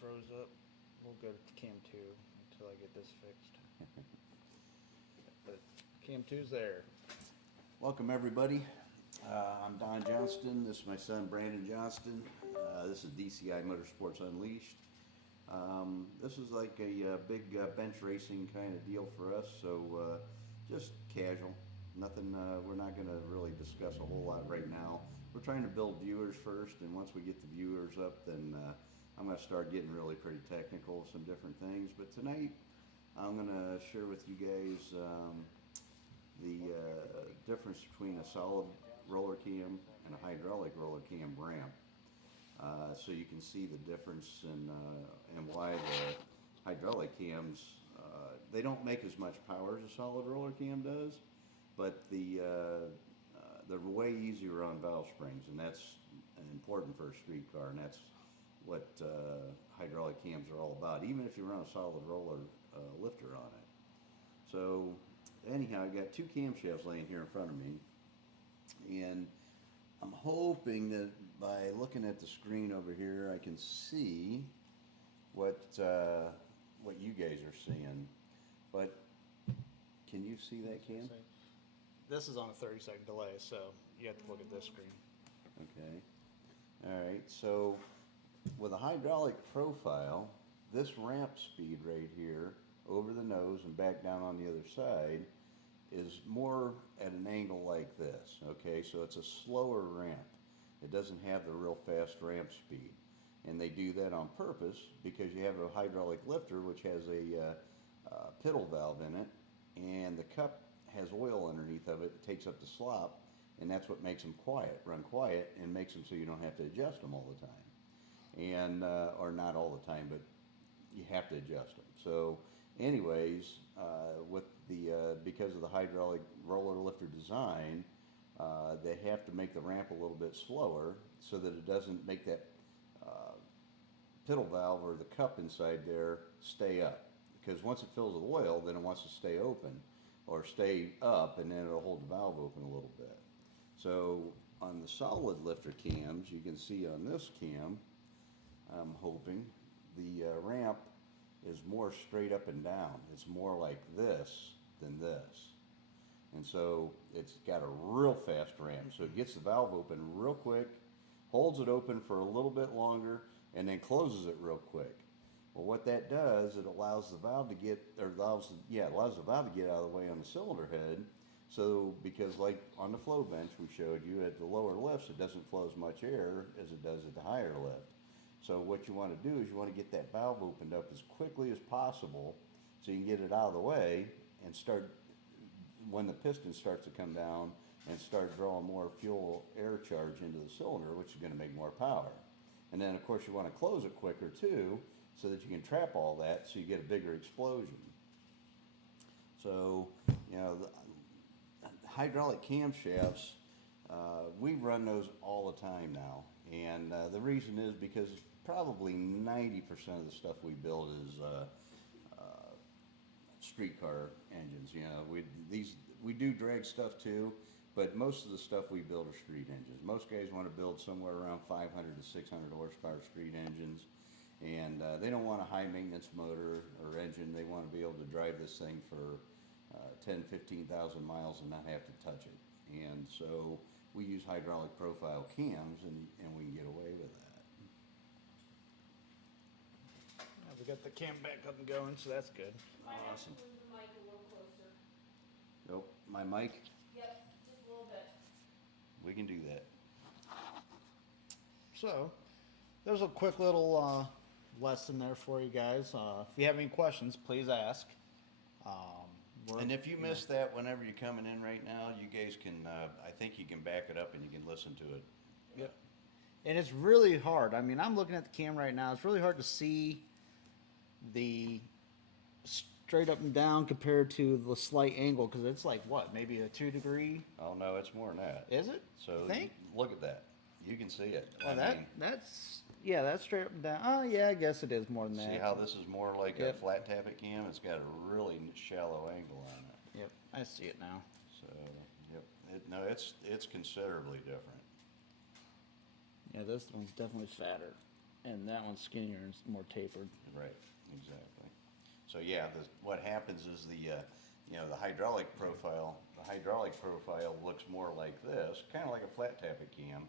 froze up. We'll go to cam 2 until I get this fixed. But cam 2's there. Welcome everybody. I'm Don Johnston. This is my son Brandon Johnston. This is DCI Motorsports Unleashed. This is like a big bench racing kind of deal for us, so just casual. Nothing. We're not going to really discuss a whole lot right now. We're trying to build viewers first, and once we get the viewers up, then I'm going to start getting really pretty technical with some different things. But tonight, I'm going to share with you guys the difference between a solid roller cam and a hydraulic roller cam ramp. So you can see the difference and why the hydraulic cams, they don't make as much power as a solid roller cam does, but they're way easier on valve springs, and that's important for a street car, and that's what hydraulic cams are all about, even if you run a solid roller lifter on it. So anyhow, I got two camshafts laying here in front of me, and I'm hoping that by looking at the screen over here, I can see what you guys are seeing. But can you see that, Cam? This is on a 30-second delay, so you have to look at this screen. Okay. All right. So with a hydraulic profile, this ramp speed right here over the nose and back down on the other side is more at an angle like this. Okay, so it's a slower ramp. It doesn't have the real fast ramp speed, and they do that on purpose because you have a hydraulic lifter which has a piddle valve in it, and the cup has oil underneath of it. It takes up the slop, and that's what makes them run quiet, and makes them so you don't have to adjust them all the time, and or not all the time, but you have to adjust them. So anyways, with the because of the hydraulic roller lifter design, they have to make the ramp a little bit slower so that it doesn't make that piddle valve or the cup inside there stay up, because once it fills with oil, then it wants to stay open or stay up, and then it'll hold the valve open a little bit. So on the solid lifter cams, you can see on this cam, I'm hoping the ramp is more straight up and down. It's more like this than this. And so it's got a real fast ramp. So it gets the valve open real quick, holds it open for a little bit longer, and then closes it real quick. Well, what that does, it allows the valve to get, it allows the valve to get out of the way on the cylinder head. So, because like on the flow bench we showed you, at the lower lifts, it doesn't flow as much air as it does at the higher lift. So what you want to do is you want to get that valve opened up as quickly as possible so you can get it out of the way and start, when the piston starts to come down, and start drawing more fuel air charge into the cylinder, which is going to make more power. And then of course you want to close it quicker too, so that you can trap all that so you get a bigger explosion. So, you know, the hydraulic camshafts, we run those all the time now, and the reason is because probably 90% of the stuff we build is streetcar engines. You know, we do drag stuff too, but most of the stuff we build are street engines. Most guys want to build somewhere around 500 to 600 horsepower street engines, and they don't want a high maintenance motor or engine. They want to be able to drive this thing for 10, 15,000 miles and not have to touch it. And so we use hydraulic profile cams, and we can get away with that. Yeah, we got the cam back up and going, so that's good. Might have to Awesome. move the mic a little closer. Nope, my mic, Yep, just a little bit. we can do that. So, there's a quick little lesson there for you guys. If you have any questions, please ask. And if you missed that whenever you're coming in right now, you guys can, I think you can back it up and you can listen to it. Yep. And it's really hard. I mean, I'm looking at the cam right now. It's really hard to see the straight up and down compared to the slight angle, because it's like, what, maybe a 2 degree? Oh no, it's more than that. Is it? So You think? look at that. You can see it. Well, I mean, that's straight up and down. Oh yeah, I guess it is more than that. see how this is more like Yep. a flat tappet cam? It's got a really shallow angle on it. Yep, I see it now. So, yep. No, it's considerably different. Yeah, this one's definitely fatter. And that one's skinnier and more tapered. Right, exactly. So yeah, what happens is the hydraulic profile looks more like this, kind of like a flat tappet cam,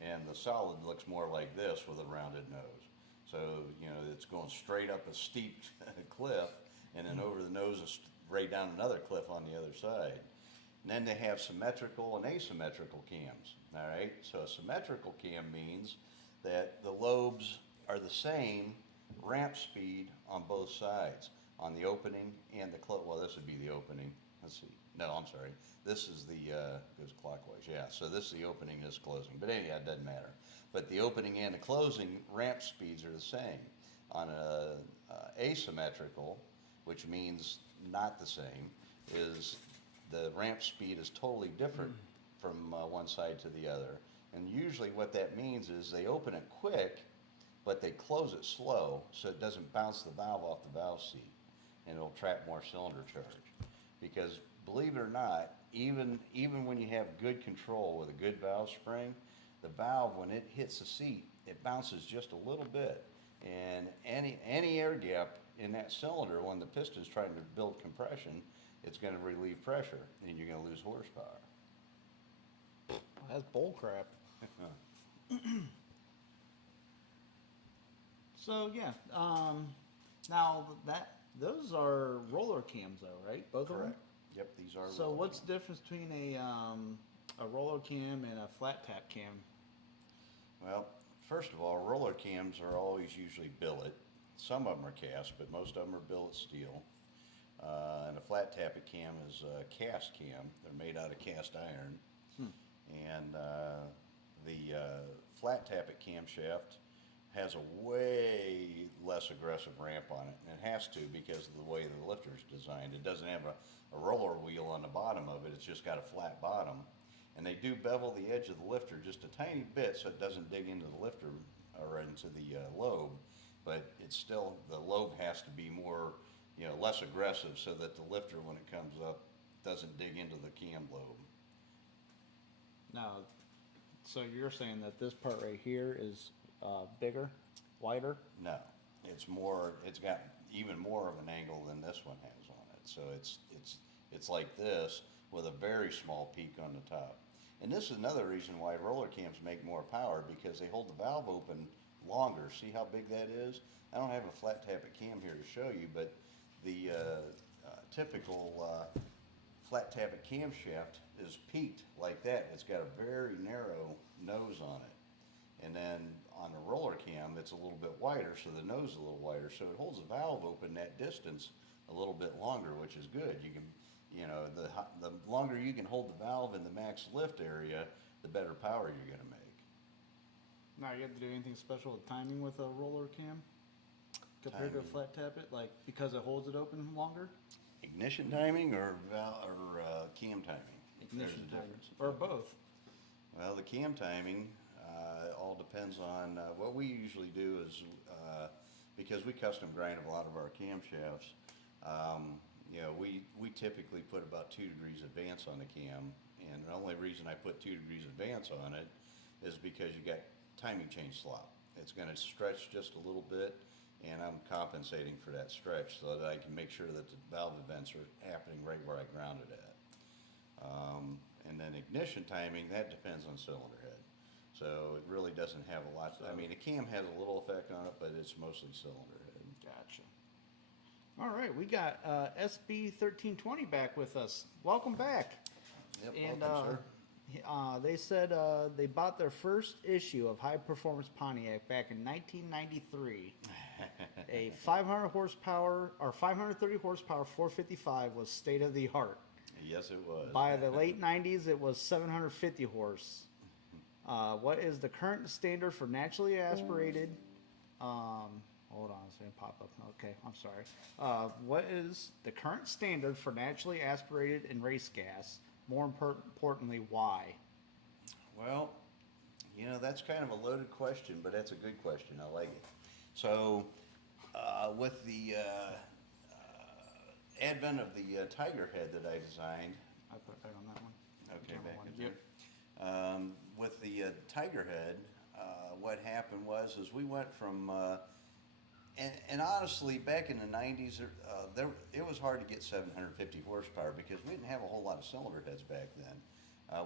and the solid looks more like this with a rounded nose. So, it's going straight up a steep cliff, and then over the nose is right down another cliff on the other side. And then they have symmetrical and asymmetrical cams, all right? So a symmetrical cam means that the lobes are the same ramp speed on both sides, on the opening and the well, this would be the opening. Let's see. No, I'm sorry. This is goes clockwise. Yeah, so this is the opening, this is closing. But anyhow, it doesn't matter. But the opening and the closing ramp speeds are the same. On a asymmetrical, which means not the same, is the ramp speed is totally different from one side to the other. And usually what that means is they open it quick, but they close it slow so it doesn't bounce the valve off the valve seat, and it'll trap more cylinder charge. Because believe it or not, even when you have good control with a good valve spring, the valve, when it hits the seat, it bounces just a little bit. And any air gap in that cylinder, when the piston's trying to build compression, it's going to relieve pressure, and you're going to lose horsepower. That's bull crap. So yeah, now those are roller cams though, right? Both of them. Correct. Yep, these are. So what's the difference between a roller cam and a flat tap cam? Well, first of all, roller cams are always usually billet. Some of them are cast, but most of them are billet steel. And a flat tappet cam is a cast cam. They're made out of cast iron. And the flat tappet camshaft has a way less aggressive ramp on it, and it has to because of the way the lifter is designed. It doesn't have a roller wheel on the bottom of it, it's just got a flat bottom. And they do bevel the edge of the lifter just a tiny bit so it doesn't dig into the lifter or into the lobe, but it's still, the lobe has to be more, less aggressive so that the lifter, when it comes up, doesn't dig into the cam lobe. Now, so you're saying that this part right here is bigger, wider? No, it's got even more of an angle than this one has on it. So it's like this with a very small peak on the top. And this is another reason why roller cams make more power, because they hold the valve open longer. See how big that is? I don't have a flat tappet cam here to show you, but the typical flat tappet camshaft is peaked like that. It's got a very narrow nose on it. And then on the roller cam, it's a little bit wider, so the nose is a little wider, so it holds the valve open that distance a little bit longer, which is good. You can, the longer you can hold the valve in the max lift area, the better power you're going to make. Now, you have to do anything special with timing with a roller cam compared to a Timing. flat tappet, like because it holds it open longer? Ignition timing or cam timing? Ignition There's a timing, difference. or both? Well, the cam timing all depends on what we usually do is because we custom grind a lot of our camshafts. We typically put about 2 degrees advance on the cam, and the only reason I put 2 degrees advance on it is because you got timing chain slop. It's going to stretch just a little bit, and I'm compensating for that stretch so that I can make sure that the valve events are happening right where I ground it at. And then ignition timing, that depends on cylinder head. So it really doesn't have a lot. I mean, a cam has a little effect on it, but it's mostly cylinder head. Gotcha. All right, we got SB 1320 back with us. Welcome back. Yep, And welcome, sir. they said they bought their first issue of High Performance Pontiac back in 1993. A 500 horsepower or 530 horsepower 455 was state of the art. Yes, it was. By the late 90s, it was 750 horse. What is the current standard for naturally aspirated? Hold on, it's going to pop up. Okay, I'm sorry. What is the current standard for naturally aspirated and race gas? More importantly, why? Well, that's kind of a loaded question, but that's a good question. I like it. So, with the advent of the Tiger head that I designed, I put it back on that one. okay, Camera back one. in Yep. there. With the Tiger head, what happened was is we went from and honestly, back in the 90s, it was hard to get 750 horsepower because we didn't have a whole lot of cylinder heads back then.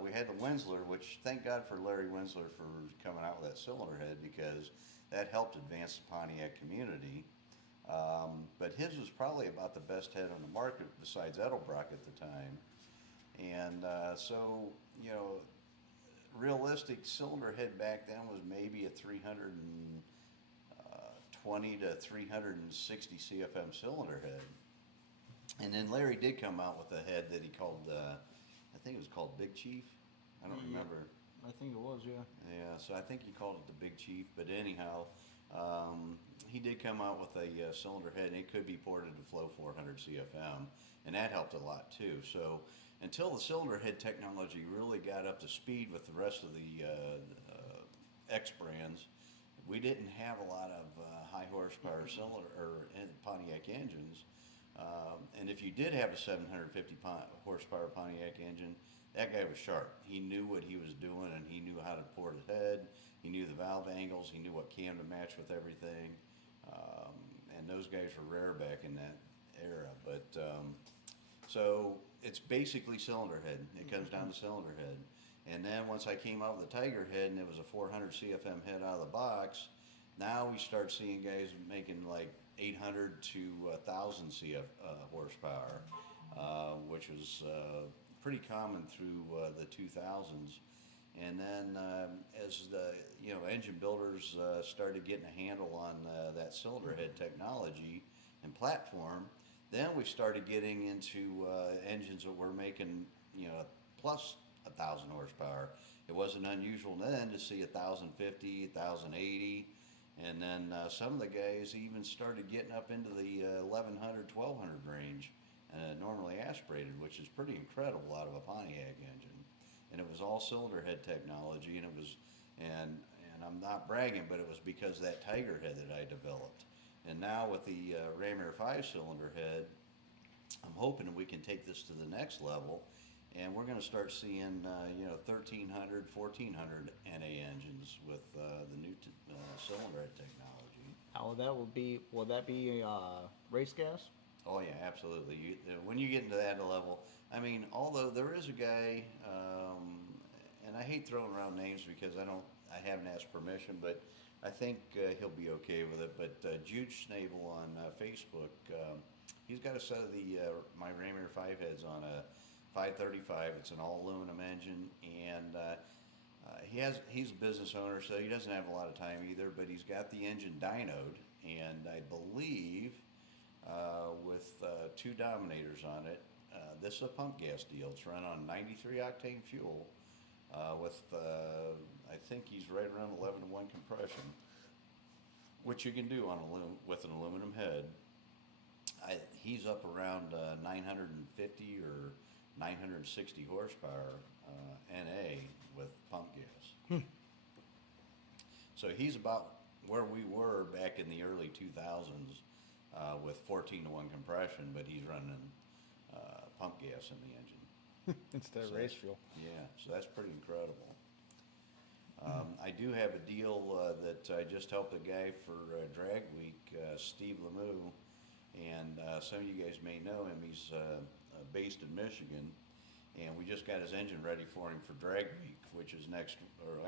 We had the Winsler, which thank God for Larry Winsler for coming out with that cylinder head because that helped advance the Pontiac community. But his was probably about the best head on the market besides Edelbrock at the time. And so, you know, realistic cylinder head back then was maybe a 320 to 360 CFM cylinder head. And then Larry did come out with a head that he called, I think it was called Big Chief. I don't remember. I think it was, yeah. Yeah, so I think he called it the Big Chief. But anyhow, he did come out with a cylinder head, and it could be ported to Flow 400 CFM, and that helped a lot too. So until the cylinder head technology really got up to speed with the rest of the X brands, we didn't have a lot of high horsepower cylinder or Pontiac engines. And if you did have a 750 horsepower Pontiac engine, that guy was sharp. He knew what he was doing, and he knew how to port a head. He knew the valve angles. He knew what cam to match with everything. And those guys were rare back in that era. But so it's basically cylinder head. It comes down to cylinder head. And then once I came out with the Tiger head and it was a 400 CFM head out of the box, now we start seeing guys making like 800 to 1,000 horsepower, which was pretty common through the 2000s. And then as the engine builders started getting a handle on that cylinder head technology and platform, then we started getting into engines that were making plus 1,000 horsepower. It wasn't unusual then to see 1,050, 1,080, and then some of the guys even started getting up into the 1,100, 1,200 range, normally aspirated, which is pretty incredible out of a Pontiac engine. And it was all cylinder head technology, and it was, and I'm not bragging, but it was because of that Tiger head that I developed. And now with the Ram Air 5-cylinder head, I'm hoping that we can take this to the next level, and we're going to start seeing 1,300, 1,400 NA engines with the new cylinder head technology. How will that be race gas? Oh yeah, absolutely. When you get into that level, I mean, although there is a guy, and I hate throwing around names because I haven't asked permission, but I think he'll be okay with it. But Jude Schnabel on Facebook, he's got a set of my Ram Air 5 heads on a 535. It's an all aluminum engine, and he's a business owner, so he doesn't have a lot of time either. But he's got the engine dynoed, and I believe with 2 Dominators on it. This is a pump gas deal. It's run on 93 octane fuel with I think he's right around 11 to 1 compression, which you can do on with an aluminum head. He's up around 950 or 960 horsepower NA with pump gas. So he's about where we were back in the early 2000s with 14 to 1 compression, but he's running pump gas in the engine. Instead of race fuel. Yeah, so that's pretty incredible. I do have a deal that I just helped a guy for Drag Week, Steve Lemieux, and some of you guys may know him. He's based in Michigan, and we just got his engine ready for him for Drag Week, which is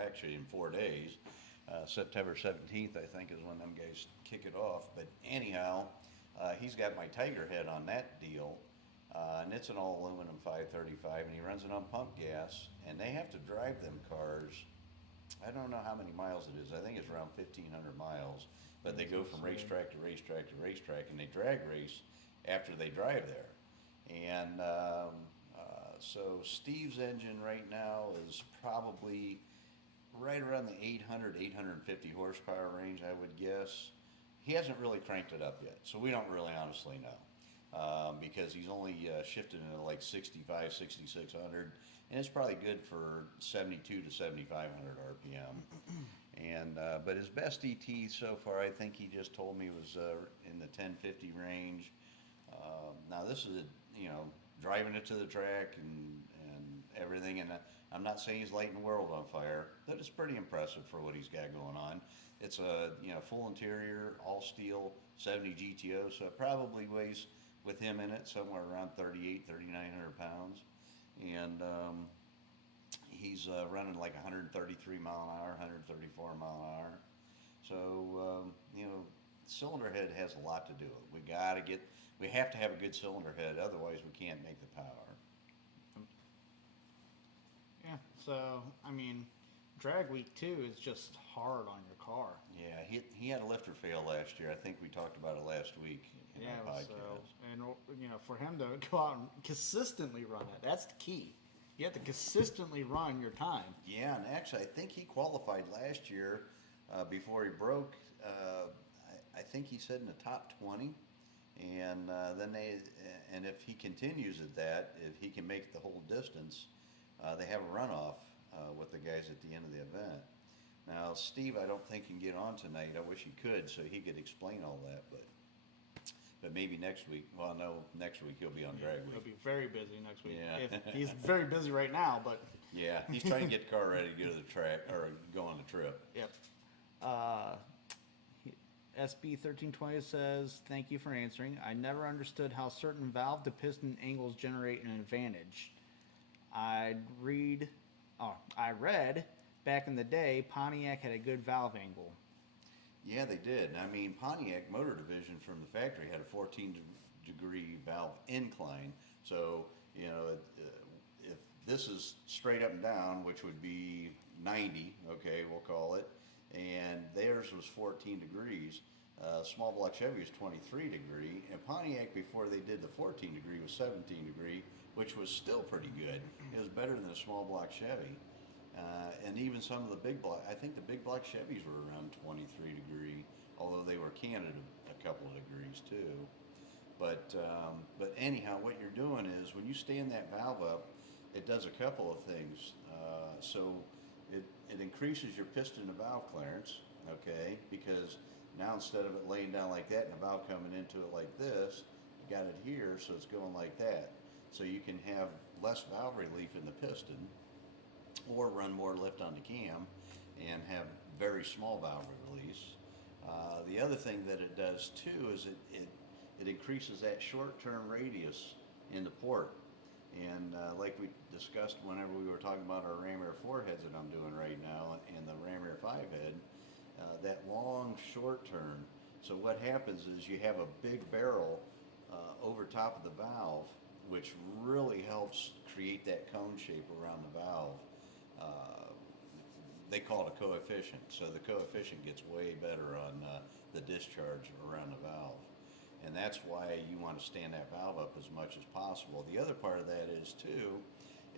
actually in 4 days. September 17th, I think, is when them guys kick it off. But anyhow, he's got my Tiger head on that deal, and it's an all aluminum 535, and he runs it on pump gas, and they have to drive them cars. I don't know how many miles it is. I think it's around 1,500 miles, but they go from racetrack to racetrack to racetrack, and they drag race after they drive there. And so Steve's engine right now is probably right around the 800, 850 horsepower range, I would guess. He hasn't really cranked it up yet, so we don't really honestly know. Because he's only shifted into like 65, 6,600, and it's probably good for 72 to 7,500 RPM. And but his best ET so far, I think he just told me, was in the 1050 range. Now this is driving it to the track and everything, and I'm not saying he's lighting the world on fire, but it's pretty impressive for what he's got going on. It's a full interior, all steel, 70 GTO, so it probably weighs with him in it somewhere around 3,900 pounds, and he's running like 133 mile an hour, 134 mile an hour. So cylinder head has a lot to do with it. We have to have a good cylinder head, otherwise we can't make the power. Yeah. So I mean, drag week 2 is just hard on your car. Yeah, he had a lifter fail last year. I think we talked about it last week in our podcast. So, and for him to go out and consistently run it, that's the key. You have to consistently run your time. Yeah, and actually, I think he qualified last year before he broke. I think he said in the top 20, and and if he continues at that, if he can make the whole distance, they have a runoff with the guys at the end of the event. Now, Steve, I don't think can get on tonight. I wish he could, so he could explain all that, but maybe next week. Well, no, next week he'll be on drag week. He'll be very busy next week. Yeah. He's very busy right now, but Yeah, he's trying to get the car ready to go to the track or go on the trip. yep. SB1320 says, "Thank you for answering. I never understood how certain valve to piston angles generate an advantage. I read back in the day, Pontiac had a good valve angle." Yeah, they did. I mean, Pontiac Motor Division from the factory had a 14-degree valve incline. So, if this is straight up and down, which would be 90, okay, we'll call it, and theirs was 14 degrees. Small block Chevy was 23 degree, and Pontiac before they did the 14 degree was 17 degree, which was still pretty good. It was better than a small block Chevy. And even some of the big block, I think the big block Chevys were around 23 degree, although they were canned a couple of degrees too. But anyhow, what you're doing is when you stand that valve up, it does a couple of things. So it increases your piston to valve clearance, okay? Because now instead of it laying down like that and the valve coming into it like this, you got it here, so it's going like that. So you can have less valve relief in the piston, or run more lift on the cam and have very small valve release. The other thing that it does too is it increases that short-term radius in the port. And like we discussed whenever we were talking about our Ram Air 4 heads that I'm doing right now and the Ram Air 5 head, that long short turn. So what happens is you have a big barrel over top of the valve, which really helps create that cone shape around the valve. They call it a coefficient, so the coefficient gets way better on the discharge around the valve, and that's why you want to stand that valve up as much as possible. The other part of that is too,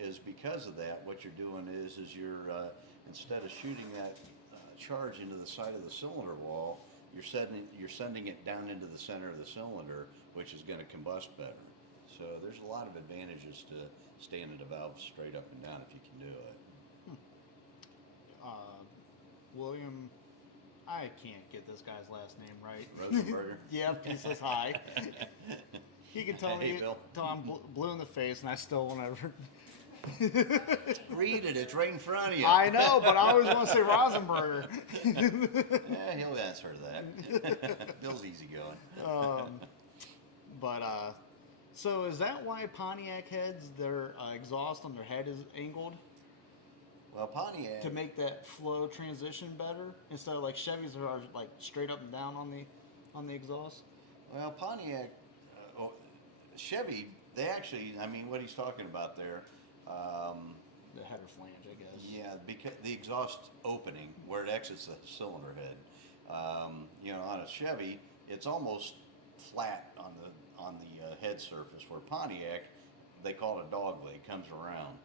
is because of that, what you're doing is you're instead of shooting that charge into the side of the cylinder wall, you're sending it down into the center of the cylinder, which is going to combust better. So there's a lot of advantages to standing the valve straight up and down if you can do it. William, I can't get this guy's last name right. Rosenberger? Yep, he says hi. He can tell Hey, me Bill. till I'm blue in the face, and I still won't ever. Read it, it's right in front of you. I know, but I always want to say Rosenberger. Yeah, he'll answer that. Bill's easygoing. So is that why Pontiac heads, their exhaust on their head is angled? Well, Pontiac, To make that flow transition better, instead of like Chevys are like straight up and down on the exhaust. well, Pontiac, Chevy, they actually, I mean, what he's talking about there, The header flange, I guess. yeah, because the exhaust opening where it exits the cylinder head, on a Chevy, it's almost flat on the head surface. Where Pontiac, they call it a dog leg, comes around.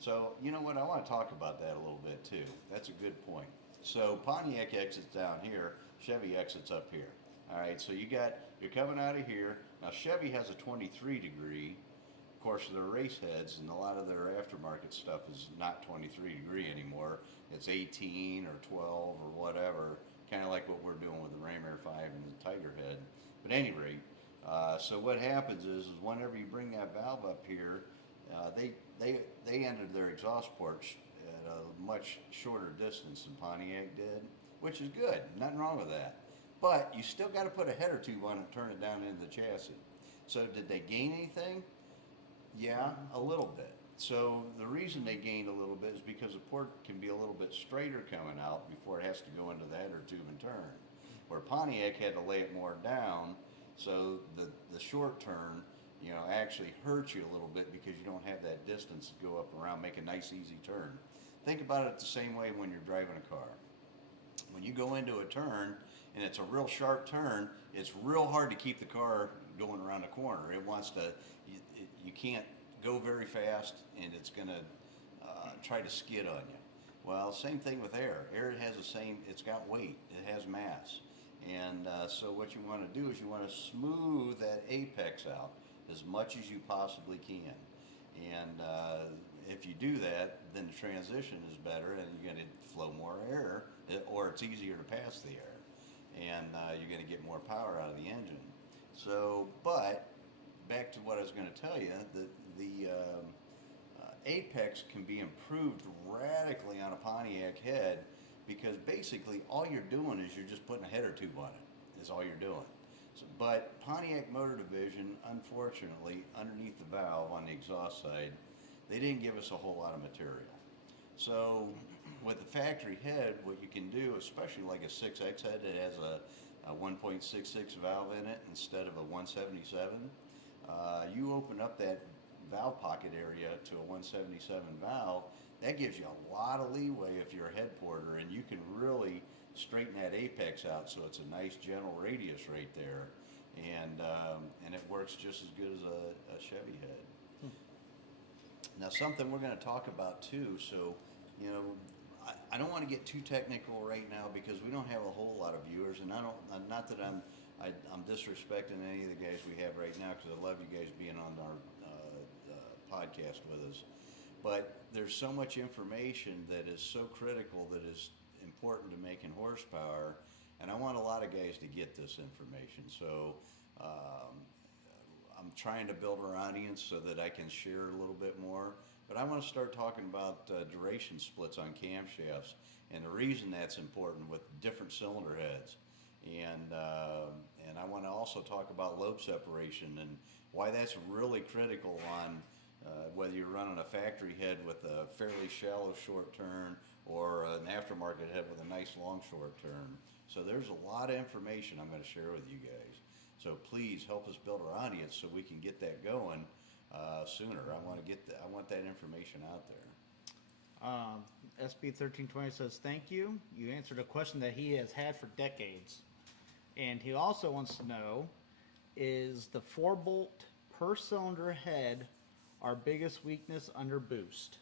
So you know what? I want to talk about that a little bit too. That's a good point. So Pontiac exits down here, Chevy exits up here. All right. So you're coming out of here. Now Chevy has a 23 degree. Of course, their race heads and a lot of their aftermarket stuff is not 23 degree anymore. It's 18 or 12 or whatever, kind of like what we're doing with the Ram Air 5 and the Tiger head. But at any rate, so what happens is whenever you bring that valve up here, They entered their exhaust ports at a much shorter distance than Pontiac did, which is good. Nothing wrong with that. But you still got to put a header tube on it and turn it down into the chassis. So did they gain anything? Yeah, a little bit. So the reason they gained a little bit is because the port can be a little bit straighter coming out before it has to go into the header tube and turn. Where Pontiac had to lay it more down, so the short turn, actually hurts you a little bit because you don't have that distance to go up around, make a nice easy turn. Think about it the same way when you're driving a car. When you go into a turn and it's a real sharp turn, it's real hard to keep the car going around the corner. It wants to, you can't go very fast, and it's going to try to skid on you. Well, same thing with air. Air has the same, it's got weight, it has mass. And so what you want to do is you want to smooth that apex out as much as you possibly can. And if you do that, then the transition is better, and you're going to flow more air, or it's easier to pass the air. And you're going to get more power out of the engine. So, but back to what I was going to tell you, the apex can be improved radically on a Pontiac head, because basically all you're doing is you're just putting a header tube on it, is all you're doing. So, but Pontiac Motor Division, unfortunately, underneath the valve on the exhaust side, they didn't give us a whole lot of material. So with the factory head, what you can do, especially like a 6X head that has a 1.66 valve in it instead of a 177, you open up that valve pocket area to a 177 valve. That gives you a lot of leeway if you're a head porter, and you can really straighten that apex out so it's a nice general radius right there, and it works just as good as a Chevy head. Now, something we're going to talk about too, so I don't want to get too technical right now because we don't have a whole lot of viewers, and not that I'm disrespecting any of the guys we have right now, because I love you guys being on our podcast with us. But there's so much information that is so critical, that is important to making horsepower, and I want a lot of guys to get this information. So I'm trying to build our audience so that I can share a little bit more. But I want to start talking about duration splits on camshafts, and the reason that's important with different cylinder heads. And I want to also talk about lobe separation and why that's really critical on whether you're running a factory head with a fairly shallow short turn or an aftermarket head with a nice long short turn. So there's a lot of information I'm going to share with you guys. So please help us build our audience so we can get that going sooner. I want that information out there. SB1320 says, thank you. You answered a question that he has had for decades. And he also wants to know, is the 4-bolt per cylinder head our biggest weakness under boost?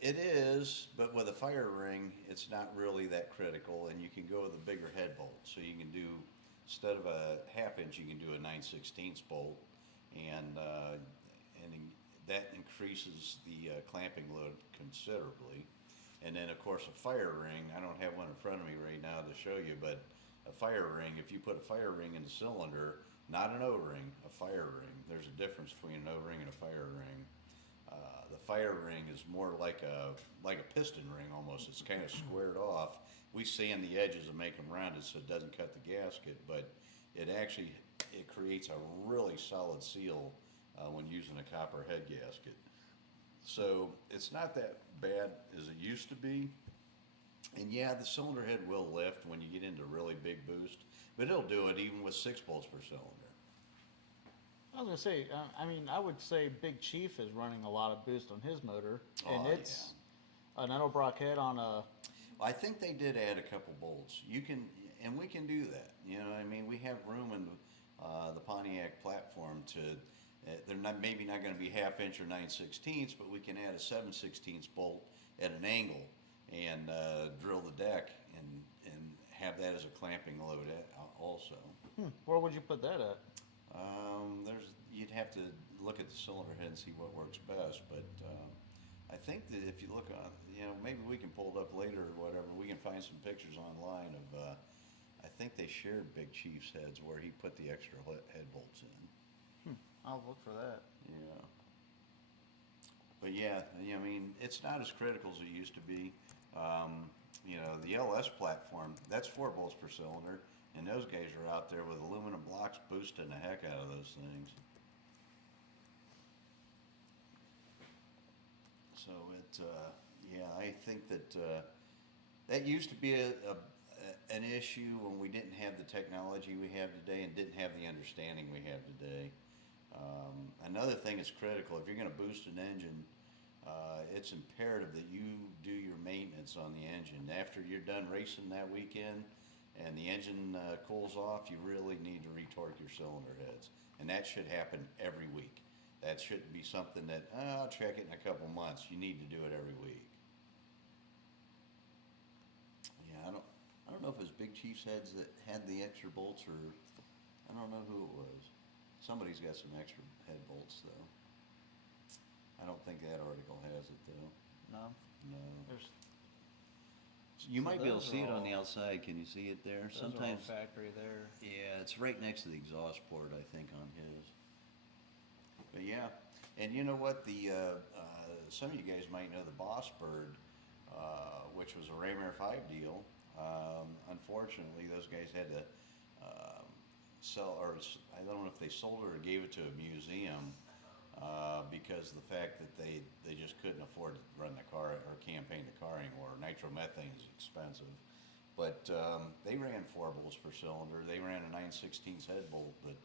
It is, but with a fire ring, it's not really that critical, and you can go with a bigger head bolt. So you can do, instead of a 1/2 inch, you can do a 9/16 bolt, and that increases the clamping load considerably. And then, of course, a fire ring, I don't have one in front of me right now to show you, but a fire ring, if you put a fire ring in the cylinder, not an O-ring, a fire ring. There's a difference between an O-ring and a fire ring. The fire ring is more like a piston ring almost. It's kind of squared off. We sand the edges and make them rounded so it doesn't cut the gasket, but it creates a really solid seal when using a copper head gasket. So it's not that bad as it used to be. And yeah, the cylinder head will lift when you get into really big boost, but it'll do it even with 6 bolts per cylinder. I was going to say, I would say Big Chief is running a lot of boost on his motor, and it's an Edelbrock head on a... I think they did add a couple bolts. We can do that. We have room in the Pontiac platform to... they're maybe not going to be 1/2 inch or 9/16, but we can add a 7/16 bolt at an angle and drill the deck and have that as a clamping load also. Where would you put that at? You'd have to look at the cylinder head and see what works best, but I think that if you look on, maybe we can pull it up later or whatever. We can find some pictures online of, I think they shared Big Chief's heads where he put the extra head bolts in. I'll look for that. Yeah. But yeah, I mean, it's not as critical as it used to be. You know, the LS platform, that's 4 volts per cylinder, and those guys are out there with aluminum blocks boosting the heck out of those things. So yeah, I think that that used to be an issue when we didn't have the technology we have today and didn't have the understanding we have today. Another thing is critical. If you're going to boost an engine, it's imperative that you do your maintenance on the engine. After you're done racing that weekend and the engine cools off, you really need to retorque your cylinder heads. And that should happen every week. That shouldn't be something that, I'll check it in a couple months. You need to do it every week. Yeah, I don't know if it was Big Chief's heads that had the extra bolts, or I don't know who it was. Somebody's got some extra head bolts though. I don't think that article has it though. No, No. there's You So might be able to those see are it on the all- outside. Can you see it there? those are all Sometimes. factory there. Yeah, it's right next to the exhaust port, I think, on his. But yeah, and you know what? Some of you guys might know the Boss Bird, which was a Ram Air 5 deal. Unfortunately, those guys had to sell, or I don't know if they sold it or gave it to a museum because of the fact that they just couldn't afford to run the car or campaign the car anymore. Nitromethane is expensive. But they ran 4 bolts per cylinder. They ran a 9/16 head bolt, but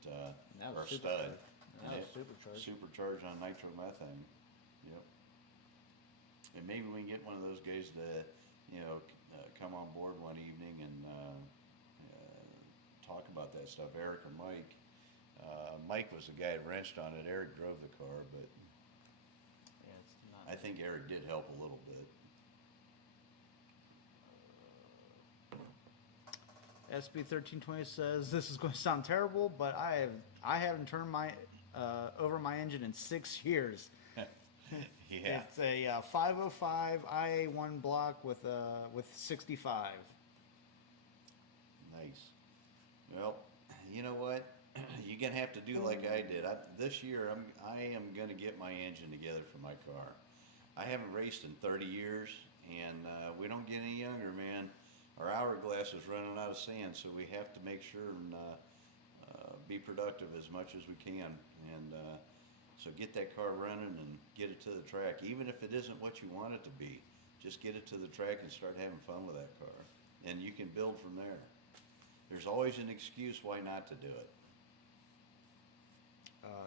That or was stud. supercharged. That was supercharged. Supercharged on nitromethane. Yep. And maybe we can get one of those guys to, come on board one evening and talk about that stuff. Eric or Mike. Mike was the guy that wrenched on it. Eric drove the car, but Yeah, it's not. I think Eric did help a little bit. SB1320 says this is going to sound terrible, but I haven't turned my over my engine in 6 years. Yeah. It's a 505 IA1 block with 65. Nice. Well, you know what? You're gonna have to do like I did. This year, I am gonna get my engine together for my car. I haven't raced in 30 years, and we don't get any younger, man. Our hourglass is running out of sand, so we have to make sure and be productive as much as we can. And so get that car running and get it to the track, even if it isn't what you want it to be. Just get it to the track and start having fun with that car, and you can build from there. There's always an excuse why not to do it.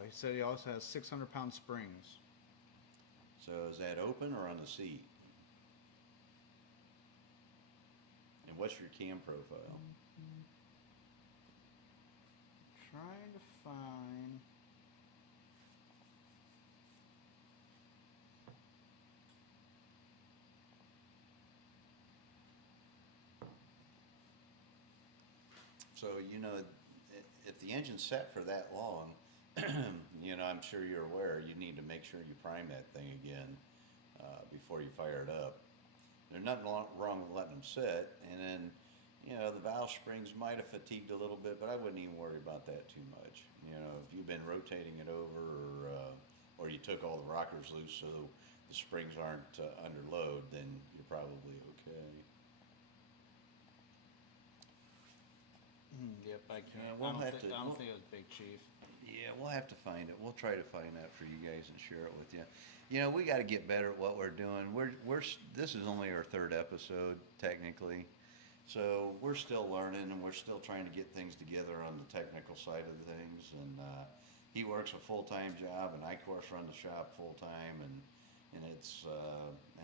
He said he also has 600-pound springs. So is that open or on the seat? And what's your cam profile? Trying to find. So, if the engine's set for that long, I'm sure you're aware, you need to make sure you prime that thing again before you fire it up. There's nothing wrong with letting them sit, and then, the valve springs might have fatigued a little bit, but I wouldn't even worry about that too much. If you've been rotating it over, or you took all the rockers loose so the springs aren't under load, then you're probably okay. Yep, I can't. Yeah, we'll have to- I don't we'll- think it was Big Chief. Yeah, we'll have to find it. We'll try to find that for you guys and share it with you. We got to get better at what we're doing. This is only our 3rd episode technically, so we're still learning and we're still trying to get things together on the technical side of things. And he works a full-time job, and I of course run the shop full-time, and it's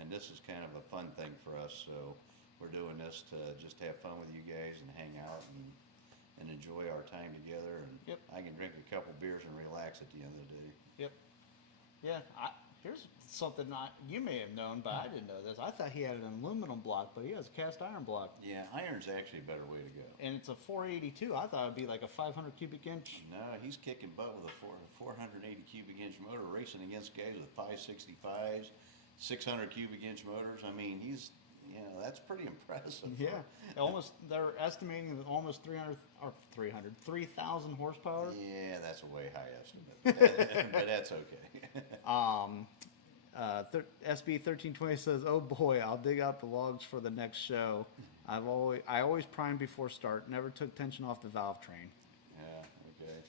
and this is kind of a fun thing for us. So we're doing this to just have fun with you guys and hang out and enjoy our time together, and Yep. I can drink a couple beers and relax at the end of the day. Yep. Yeah. Here's something you may have known, but I didn't know this. I thought he had an aluminum block, but he has a cast iron block, Yeah, iron's actually a better way to go. and it's a 482. I thought it'd be like a 500 cubic inch. No, he's kicking butt with a 480 cubic inch motor, racing against guys with 565s, 600 cubic inch motors. I mean, you know, that's pretty impressive. Yeah, they're estimating that almost 3,000 horsepower. Yeah, that's a way high estimate, but that's okay. SB 1320 says, "Oh boy, I'll dig out the logs for the next show. I always prime before start. Never took tension off the valve train." Yeah, okay.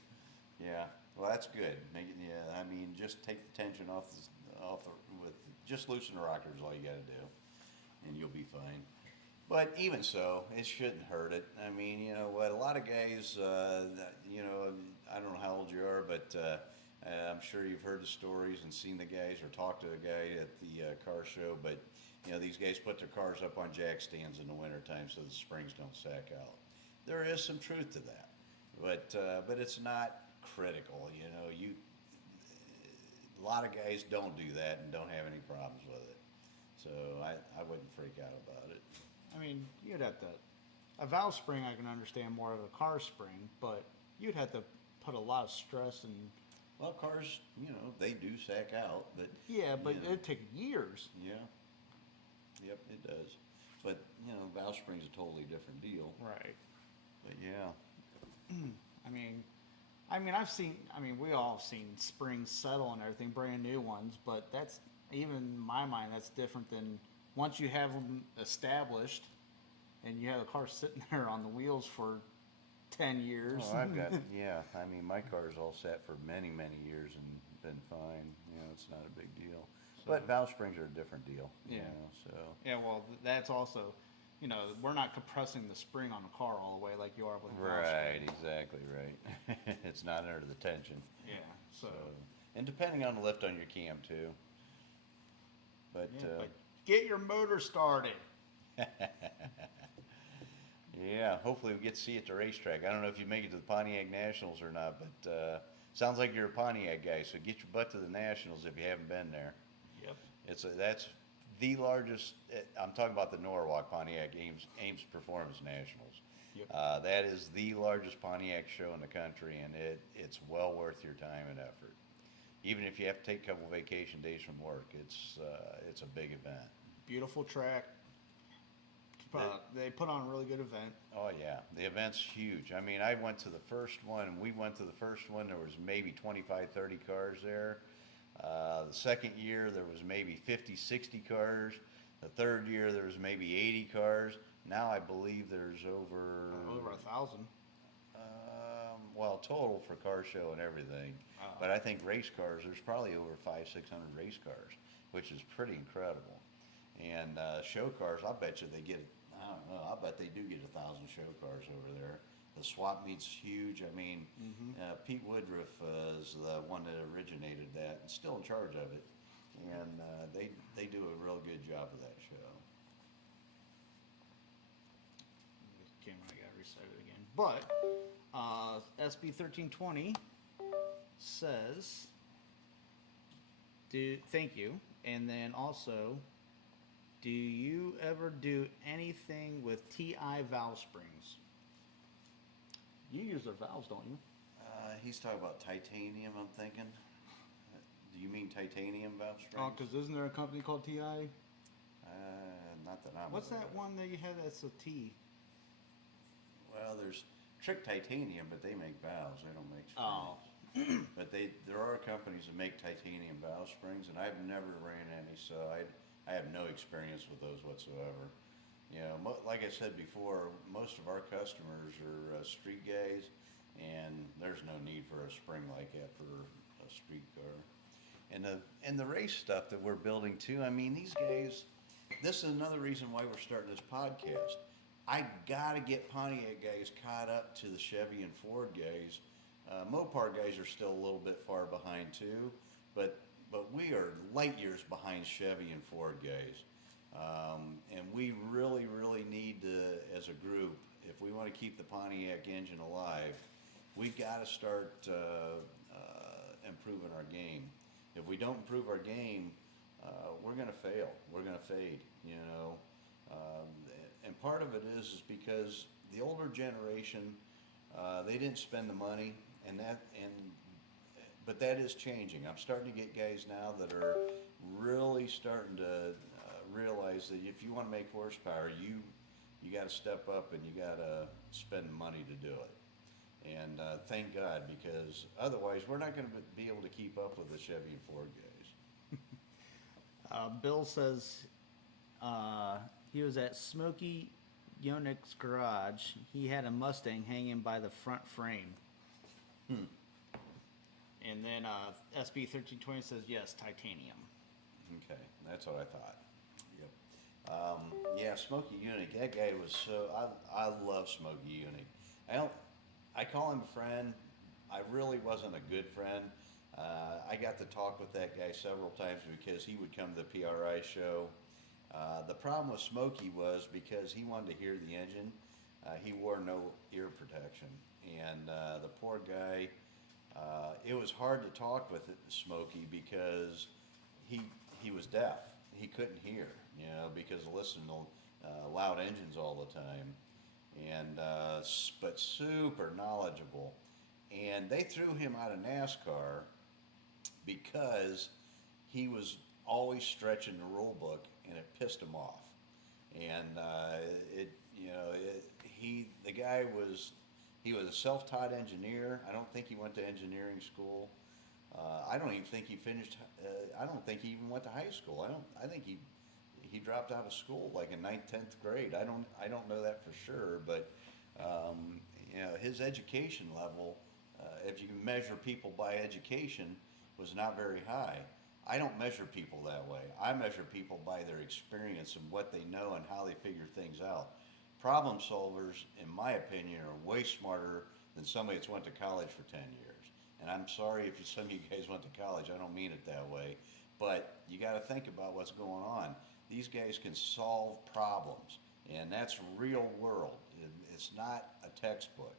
Yeah, well, that's good. Yeah, I mean, just take the tension just loosen the rockers, all you gotta do, and you'll be fine. But even so, it shouldn't hurt it. I mean, you know what, a lot of guys, you know, I don't know how old you are, but I'm sure you've heard the stories and seen the guys or talked to a guy at the car show, but, you know, these guys put their cars up on jack stands in the wintertime so the springs don't sack out. There is some truth to that, but it's not critical, you know. A lot of guys don't do that and don't have any problems with it. So I wouldn't freak out about it. I mean, a valve spring I can understand more of a car spring, but you'd have to put a lot of stress and. Well, cars, you know, they do sack out, but. Yeah, but you know, it'd take years. Yeah. Yep, it does. But, you know, valve spring's a totally different deal. Right. But yeah. We all have seen springs settle and everything, brand new ones, but that's, even in my mind, that's different than once you have them established and you have a car sitting there on the wheels for 10 years. Oh, yeah, I mean, my car's all set for many, many years and been fine. You know, it's not a big deal. But valve springs are a different deal. Yeah. You know, so. Yeah, well, that's also, you know, we're not compressing the spring on the car all the way like you are with a valve Right, spring. exactly right. It's not under the tension. Yeah, so. And depending on the lift on your cam too. But, But get your motor started. yeah, hopefully we get to see it at the racetrack. I don't know if you make it to the Pontiac Nationals or not, but sounds like you're a Pontiac guy, so get your butt to the Nationals if you haven't been there. Yep. That's the largest. I'm talking about the Norwalk Pontiac Ames Performance Nationals. Yep. That is the largest Pontiac show in the country, and it's well worth your time and effort. Even if you have to take a couple vacation days from work, it's a big event. Beautiful track. They put on a really good event. Oh yeah, the event's huge. I mean, I went to the first one, and we went to the first one, there was maybe 25, 30 cars there. The second year, there was maybe 50, 60 cars. The third year, there was maybe 80 cars. Now I believe there's over 1,000. Well, total for car show and everything. But I think race cars, there's probably over 500, 600 race cars, which is pretty incredible. And show cars, I'll bet you they get, I don't know, I'll bet they do get 1,000 show cars over there. The swap meet's huge. I mean, Pete Woodruff is the one that originated that and still in charge of it. And they do a real good job of that show. The camera got reset it again. But SB 1320 says, thank you. And then also, do you ever do anything with TI valve springs? You use their valves, don't you? He's talking about titanium, I'm thinking. Do you mean titanium valve springs? Oh, because isn't there a company called TI? Not that I'm What's aware that of. one that you have that's a T? Well, there's Trick Titanium, but they make valves. They don't make springs. Oh. But there are companies that make titanium valve springs, and I've never ran any, so I have no experience with those whatsoever. You know, like I said before, most of our customers are street guys, and there's no need for a spring like that for a street car. And the race stuff that we're building too, I mean, these guys, this is another reason why we're starting this podcast. I gotta get Pontiac guys caught up to the Chevy and Ford guys. Mopar guys are still a little bit far behind too, but we are light years behind Chevy and Ford guys. And we really, really need to, as a group, if we want to keep the Pontiac engine alive, we got to start improving our game. If we don't improve our game, we're going to fail. We're going to fade, you know. And part of it is because the older generation, they didn't spend the money, but that is changing. I'm starting to get guys now that are really starting to realize realize that if you want to make horsepower, you got to step up and you got to spend money to do it. And thank God, because otherwise we're not going to be able to keep up with the Chevy and Ford guys. Bill says he was at Smokey Yonik's garage. He had a Mustang hanging by the front frame. And then SB1320 says, yes, titanium. Okay, that's what I thought. Yep. Yeah, Smokey Unique. That guy was so. I love Smokey Unique. I call him a friend. I really wasn't a good friend. I got to talk with that guy several times because he would come to the PRI show. The problem with Smokey was because he wanted to hear the engine, he wore no ear protection, and the poor guy. It was hard to talk with Smokey because he was deaf. He couldn't hear, because of listening to loud engines all the time, and but super knowledgeable. And they threw him out of NASCAR because he was always stretching the rule book, and it pissed him off. And the guy was. He was a self-taught engineer. I don't think he went to engineering school. I don't even think he finished. I don't think he even went to high school. I think he dropped out of school like in 9th, 10th grade. I don't know that for sure. But his education level, if you measure people by education, was not very high. I don't measure people that way. I measure people by their experience and what they know and how they figure things out. Problem solvers, in my opinion, are way smarter than somebody that's went to college for 10 years. And I'm sorry if some of you guys went to college, I don't mean it that way. But you got to think about what's going on. These guys can solve problems, and that's real world. It's not a textbook,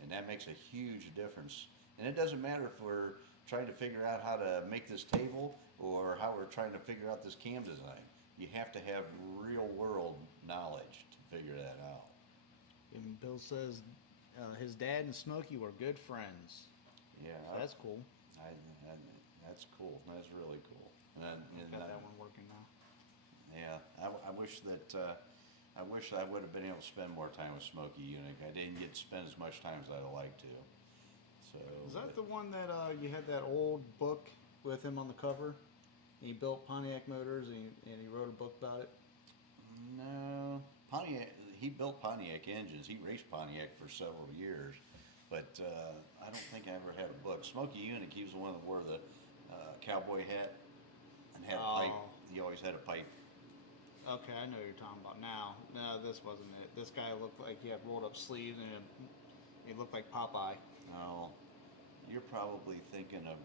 and that makes a huge difference. And it doesn't matter if we're trying to figure out how to make this table or how we're trying to figure out this cam design. You have to have real world knowledge to figure that out. And Bill says his dad and Smokey were good friends. Yeah, So that's cool. that's cool. That's really cool. And Got that one working now. Yeah, I wish I would have been able to spend more time with Smokey Unique. I didn't get to spend as much time as I'd like to. So Is that the one that you had that old book with him on the cover? And he built Pontiac motors and he wrote a book about it? No, Pontiac. He built Pontiac engines. He raced Pontiac for several years, but I don't think I ever had a book. Smokey Unique. He was the one that wore the cowboy hat and had a pipe. He always had a pipe. Okay, I know what you're talking about now. No, this wasn't it. This guy looked like he had rolled up sleeves and he looked like Popeye. No, you're probably thinking of.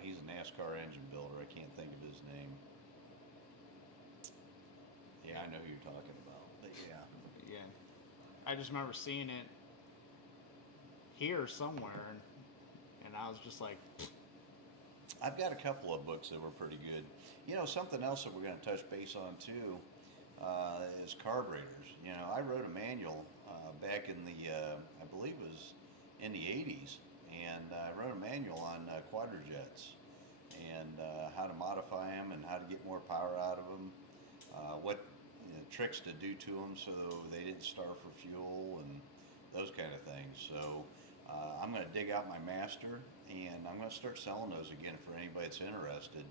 He's a NASCAR engine builder. I can't think of his name. Yeah, I know who you're talking about. But yeah. Yeah. I just remember seeing it here somewhere and I was just like, I've got a couple of books that were pretty good. Something else that we're going to touch base on too is carburetors. I wrote a manual back in the, I believe it was in the 80s, and I wrote a manual on quadrajets and how to modify them and how to get more power out of them, what tricks to do to them so they didn't starve for fuel and those kind of things. So I'm going to dig out my master and I'm going to start selling those again for anybody that's interested.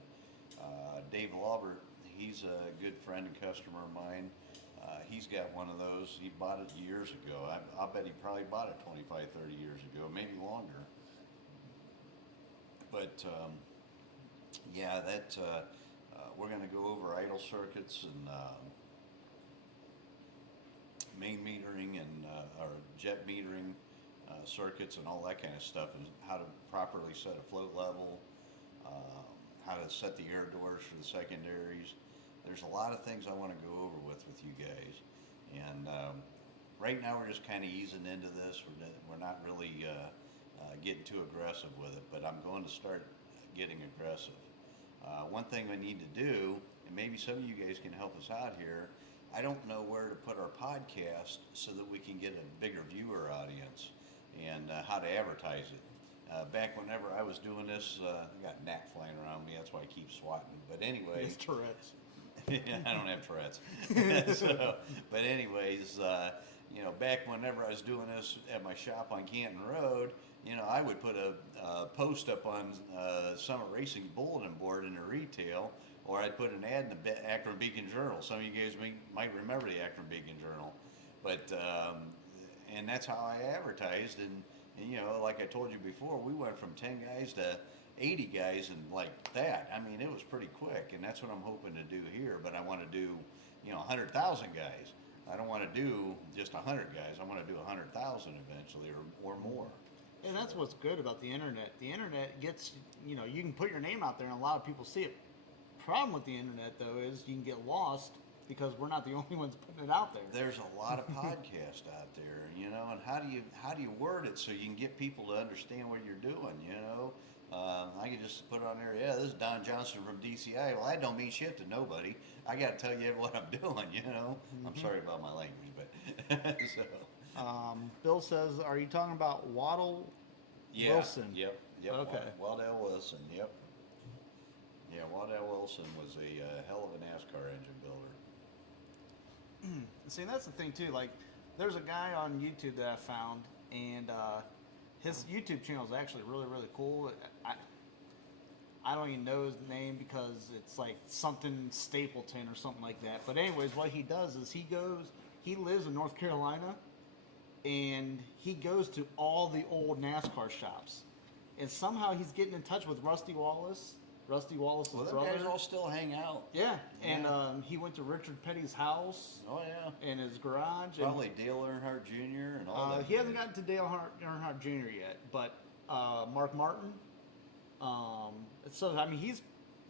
Dave Laubert, he's a good friend and customer of mine. He's got one of those. He bought it years ago. I'll bet he probably bought it 25, 30 years ago, maybe longer. But yeah, we're going to go over idle circuits and main metering and or jet metering circuits and all that kind of stuff, and how to properly set a float level, how to set the air doors for the secondaries. There's a lot of things I want to go over with you guys, and right now we're just kind of easing into this. We're not really getting too aggressive with it, but I'm going to start getting aggressive. One thing we need to do, and maybe some of you guys can help us out here, I don't know where to put our podcast so that we can get a bigger viewer audience and how to advertise it. Back whenever I was doing this, I got gnat flying around me, that's why I keep swatting. But anyway, it's Tourette's. I don't have Tourette's. So, but anyways, you know, back whenever I was doing this at my shop on Canton Road, you know, I would put a post up on Summit Racing bulletin board in the retail, or I'd put an ad in the Akron Beacon Journal. Some of you guys might remember the Akron Beacon Journal, but and that's how I advertised. And you know, like I told you before, we went from 10 guys to 80 guys and like that. I mean, it was pretty quick, and that's what I'm hoping to do here. But I want to do, you know, 100,000 guys. I don't want to do just 100 guys. I want to do 100,000 eventually, or more. And that's what's good about the internet. The internet gets, you know, you can put your name out there and a lot of people see it. Problem with the internet though is you can get lost because we're not the only ones putting it out there. There's a lot of podcasts out there, you know, and how do you word it so you can get people to understand what you're doing, you know? I could just put on there, yeah, this is Don Johnson from DCI. Well, that don't mean shit to nobody. I got to tell you what I'm doing, you know? I'm sorry about my language, but so. Bill says, are you talking about Waddle Yeah, Wilson? Yep. Okay. Waddell Wilson. Yep. Yeah, Waddell Wilson was a hell of a NASCAR engine builder. See, that's the thing too. Like, there's a guy on YouTube that I found, and his YouTube channel is actually really, really cool. I don't even know his name because it's like something Stapleton or something like that. But anyways, what he does is he lives in North Carolina, and he goes to all the old NASCAR shops, and somehow he's getting in touch with Rusty Wallace's Well, them brother. guys all still hang out. Yeah, and Yeah. he went to Richard Petty's house Oh yeah. and his garage. Probably Dale Earnhardt Jr. and all that. He hasn't gotten to Dale Earnhardt Jr. yet, but Mark Martin. So I mean, he's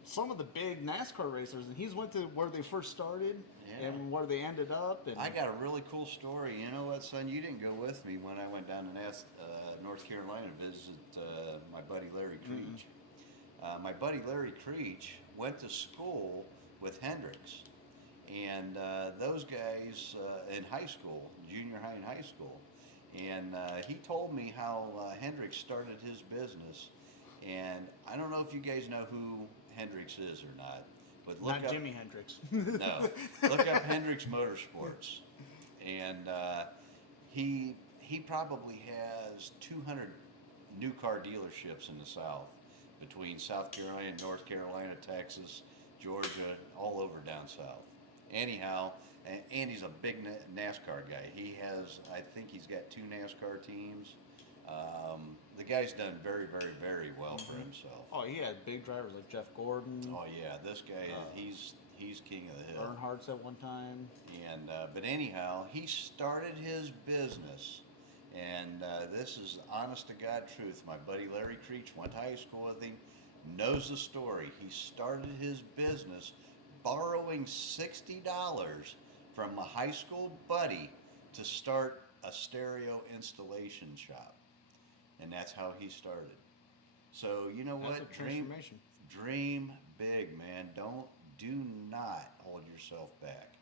some of the big NASCAR racers, and he's went to where they first started Yeah. and where they ended up. And I got a really cool story. You know what, son? You didn't go with me when I went down to North Carolina to visit my buddy Larry Creech. My buddy Larry Creech went to school with Hendricks, and those guys in high school, junior high and high school, and he told me how Hendricks started his business. And I don't know if you guys know who Hendricks is or not, but look not up, Jimi Hendrix. No, look up Hendricks Motorsports, and he probably has 200 new car dealerships in the South, between South Carolina, North Carolina, Texas, Georgia, all over down south. Anyhow, and he's a big NASCAR guy. He has, I think he's got 2 NASCAR teams. The guy's done very, very, very well for himself. Oh, he had big drivers like Jeff Gordon, Oh yeah, this guy, he's king of the hill. Earnhardt's at one time. And but anyhow, he started his business, and this is honest to God truth. My buddy Larry Creech went to high school with him, knows the story. He started his business borrowing $60 from a high school buddy to start a stereo installation shop, and that's how he started. So you know That's what? a transformation. Dream big, man. Do not hold yourself back.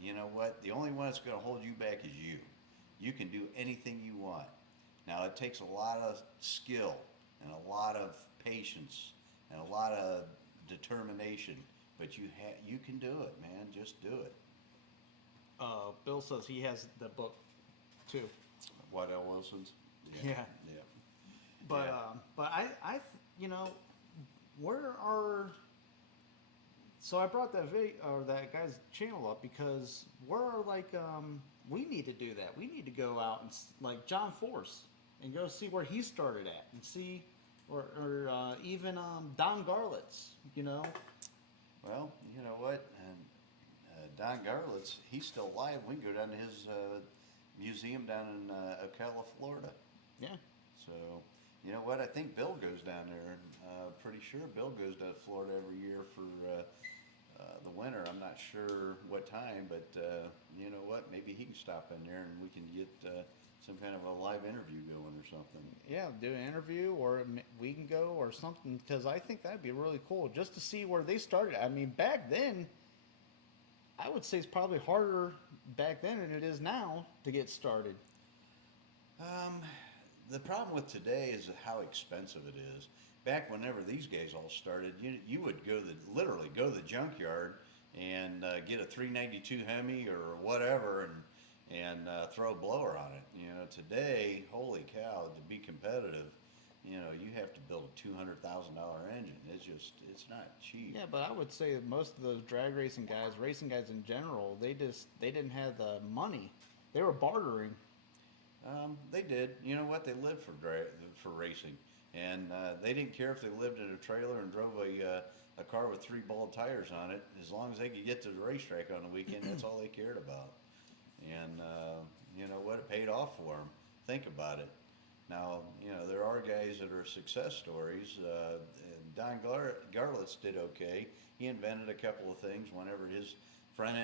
You know what? The only one that's going to hold you back is you. You can do anything you want. Now it takes a lot of skill and a lot of patience and a lot of determination, but you can do it, man. Just do it. Bill says he has the book too. Waddell Wilson's. Yeah. Yeah. But Yeah. but I you know, where are, so I brought that video or that guy's channel up because we're like we need to do that. We need to go out and like John Force and go see where he started at and see or even Don Garlitz, you know. Well, you know what? And Don Garlitz, he's still alive. We can go down to his museum down in Ocala, Florida. Yeah. So, you know what? I think Bill goes down there. Pretty sure Bill goes to Florida every year for the winter. I'm not sure what time, but you know what? Maybe he can stop in there and we can get some kind of a live interview going or something. Yeah, do an interview or we can go or something because I think that'd be really cool just to see where they started. I mean, back then, I would say it's probably harder back then than it is now to get started. The problem with today is how expensive it is. back whenever these guys all started, you would literally go to the junkyard and get a 392 Hemi or whatever and throw a blower on it. You know, today, holy cow, to be competitive, you know, you have to build a $200,000 engine. It's not cheap. Yeah, but I would say that most of those drag racing guys in general, they didn't have the money. They were bartering. They did. You know what? They lived for racing, and they didn't care if they lived in a trailer and drove a car with 3 bald tires on it. As long as they could get to the racetrack on the weekend, that's all they cared about. And you know what? It paid off for them. Think about it. Now, you know, there are guys that are success stories. And Don Garlitz did okay. He invented a couple of things whenever his front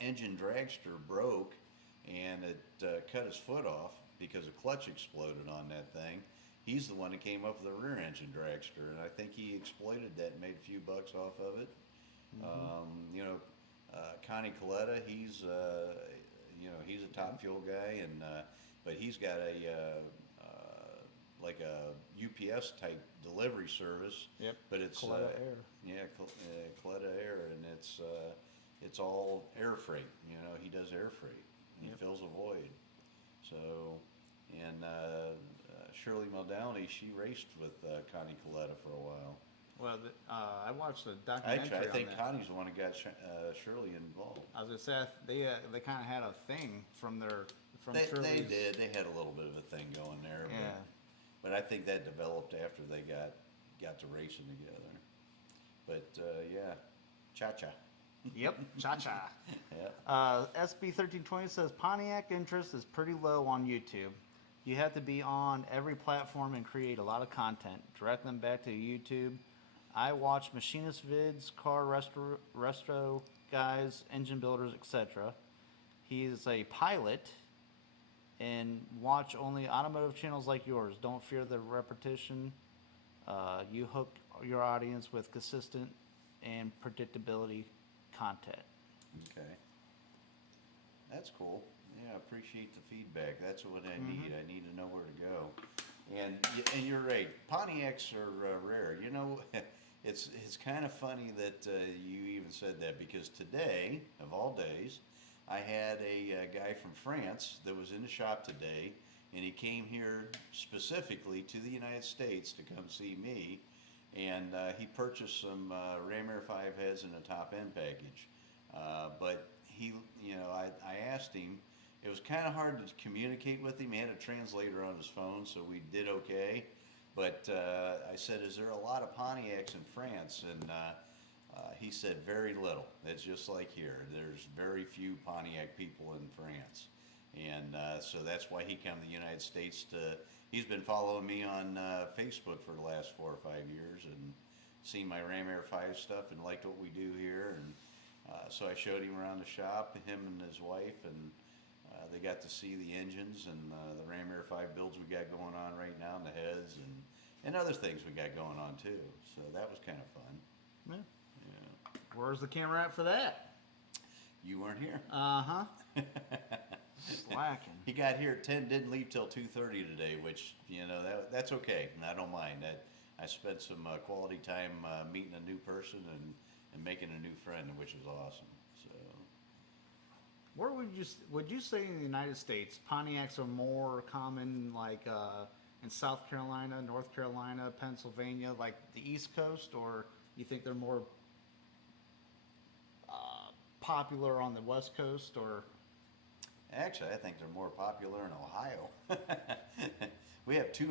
engine dragster broke and it cut his foot off because a clutch exploded on that thing. He's the one that came up with a rear engine dragster, and I think he exploited that and made a few bucks off of it. You know, Connie Coletta, he's he's a top fuel guy, and but he's got a like a UPS type delivery service. Yep. But it's Coletta Air. Yeah, Coletta Air, and it's all air freight. You know, he does air freight. He Yep. fills a void. So, and Shirley Muldowney, she raced with Connie Coletta for a while. Well, I watched a documentary Actually, I think on that. Connie's the one that got Shirley involved. I was gonna say they kind of had a thing from They Shirley's. did. They had a little bit of a thing going there. Yeah. But I think that developed after they got to racing together. But yeah, cha-cha. Yep, cha-cha. Yeah. SB1320 says Pontiac interest is pretty low on YouTube. You have to be on every platform and create a lot of content. Direct them back to YouTube. I watch machinist vids, car resto guys, engine builders, etc. He is a pilot and watch only automotive channels like yours. Don't fear the repetition. You hook your audience with consistent and predictability content. Okay. That's cool. Yeah, I appreciate the feedback. That's what I need. I need to know where to go. And you're right. Pontiacs are rare. You know, it's kind of funny that you even said that, because today, of all days, I had a guy from France that was in the shop today, and he came here specifically to the United States to come see me, and he purchased some Ram Air 5 heads and a top end package. But he, you know, I asked him. It was kind of hard to communicate with him. He had a translator on his phone, so we did okay. But I said, "Is there a lot of Pontiacs in France?" And he said, "Very little. It's just like here. There's very few Pontiac people in France." And so that's why he came to the United States he's been following me on Facebook for the last 4 or 5 years and seen my Ram Air 5 stuff and liked what we do here. And so I showed him around the shop, him and his wife, and they got to see the engines and the Ram Air 5 builds we got going on right now, and the heads and other things we got going on too. So that was kind of fun. Yeah. Yeah. Where's the camera at for that? You weren't here. Uh-huh. Slacking. He got here at 10, didn't leave till 2:30 today, which, you know, that's okay. And I don't mind that. I spent some quality time meeting a new person and making a new friend, which was awesome. So, Where would you say in the United States Pontiacs are more common, like in South Carolina, North Carolina, Pennsylvania, like the East Coast, or you think they're more popular on the West Coast, or? actually, I think they're more popular in Ohio. We have two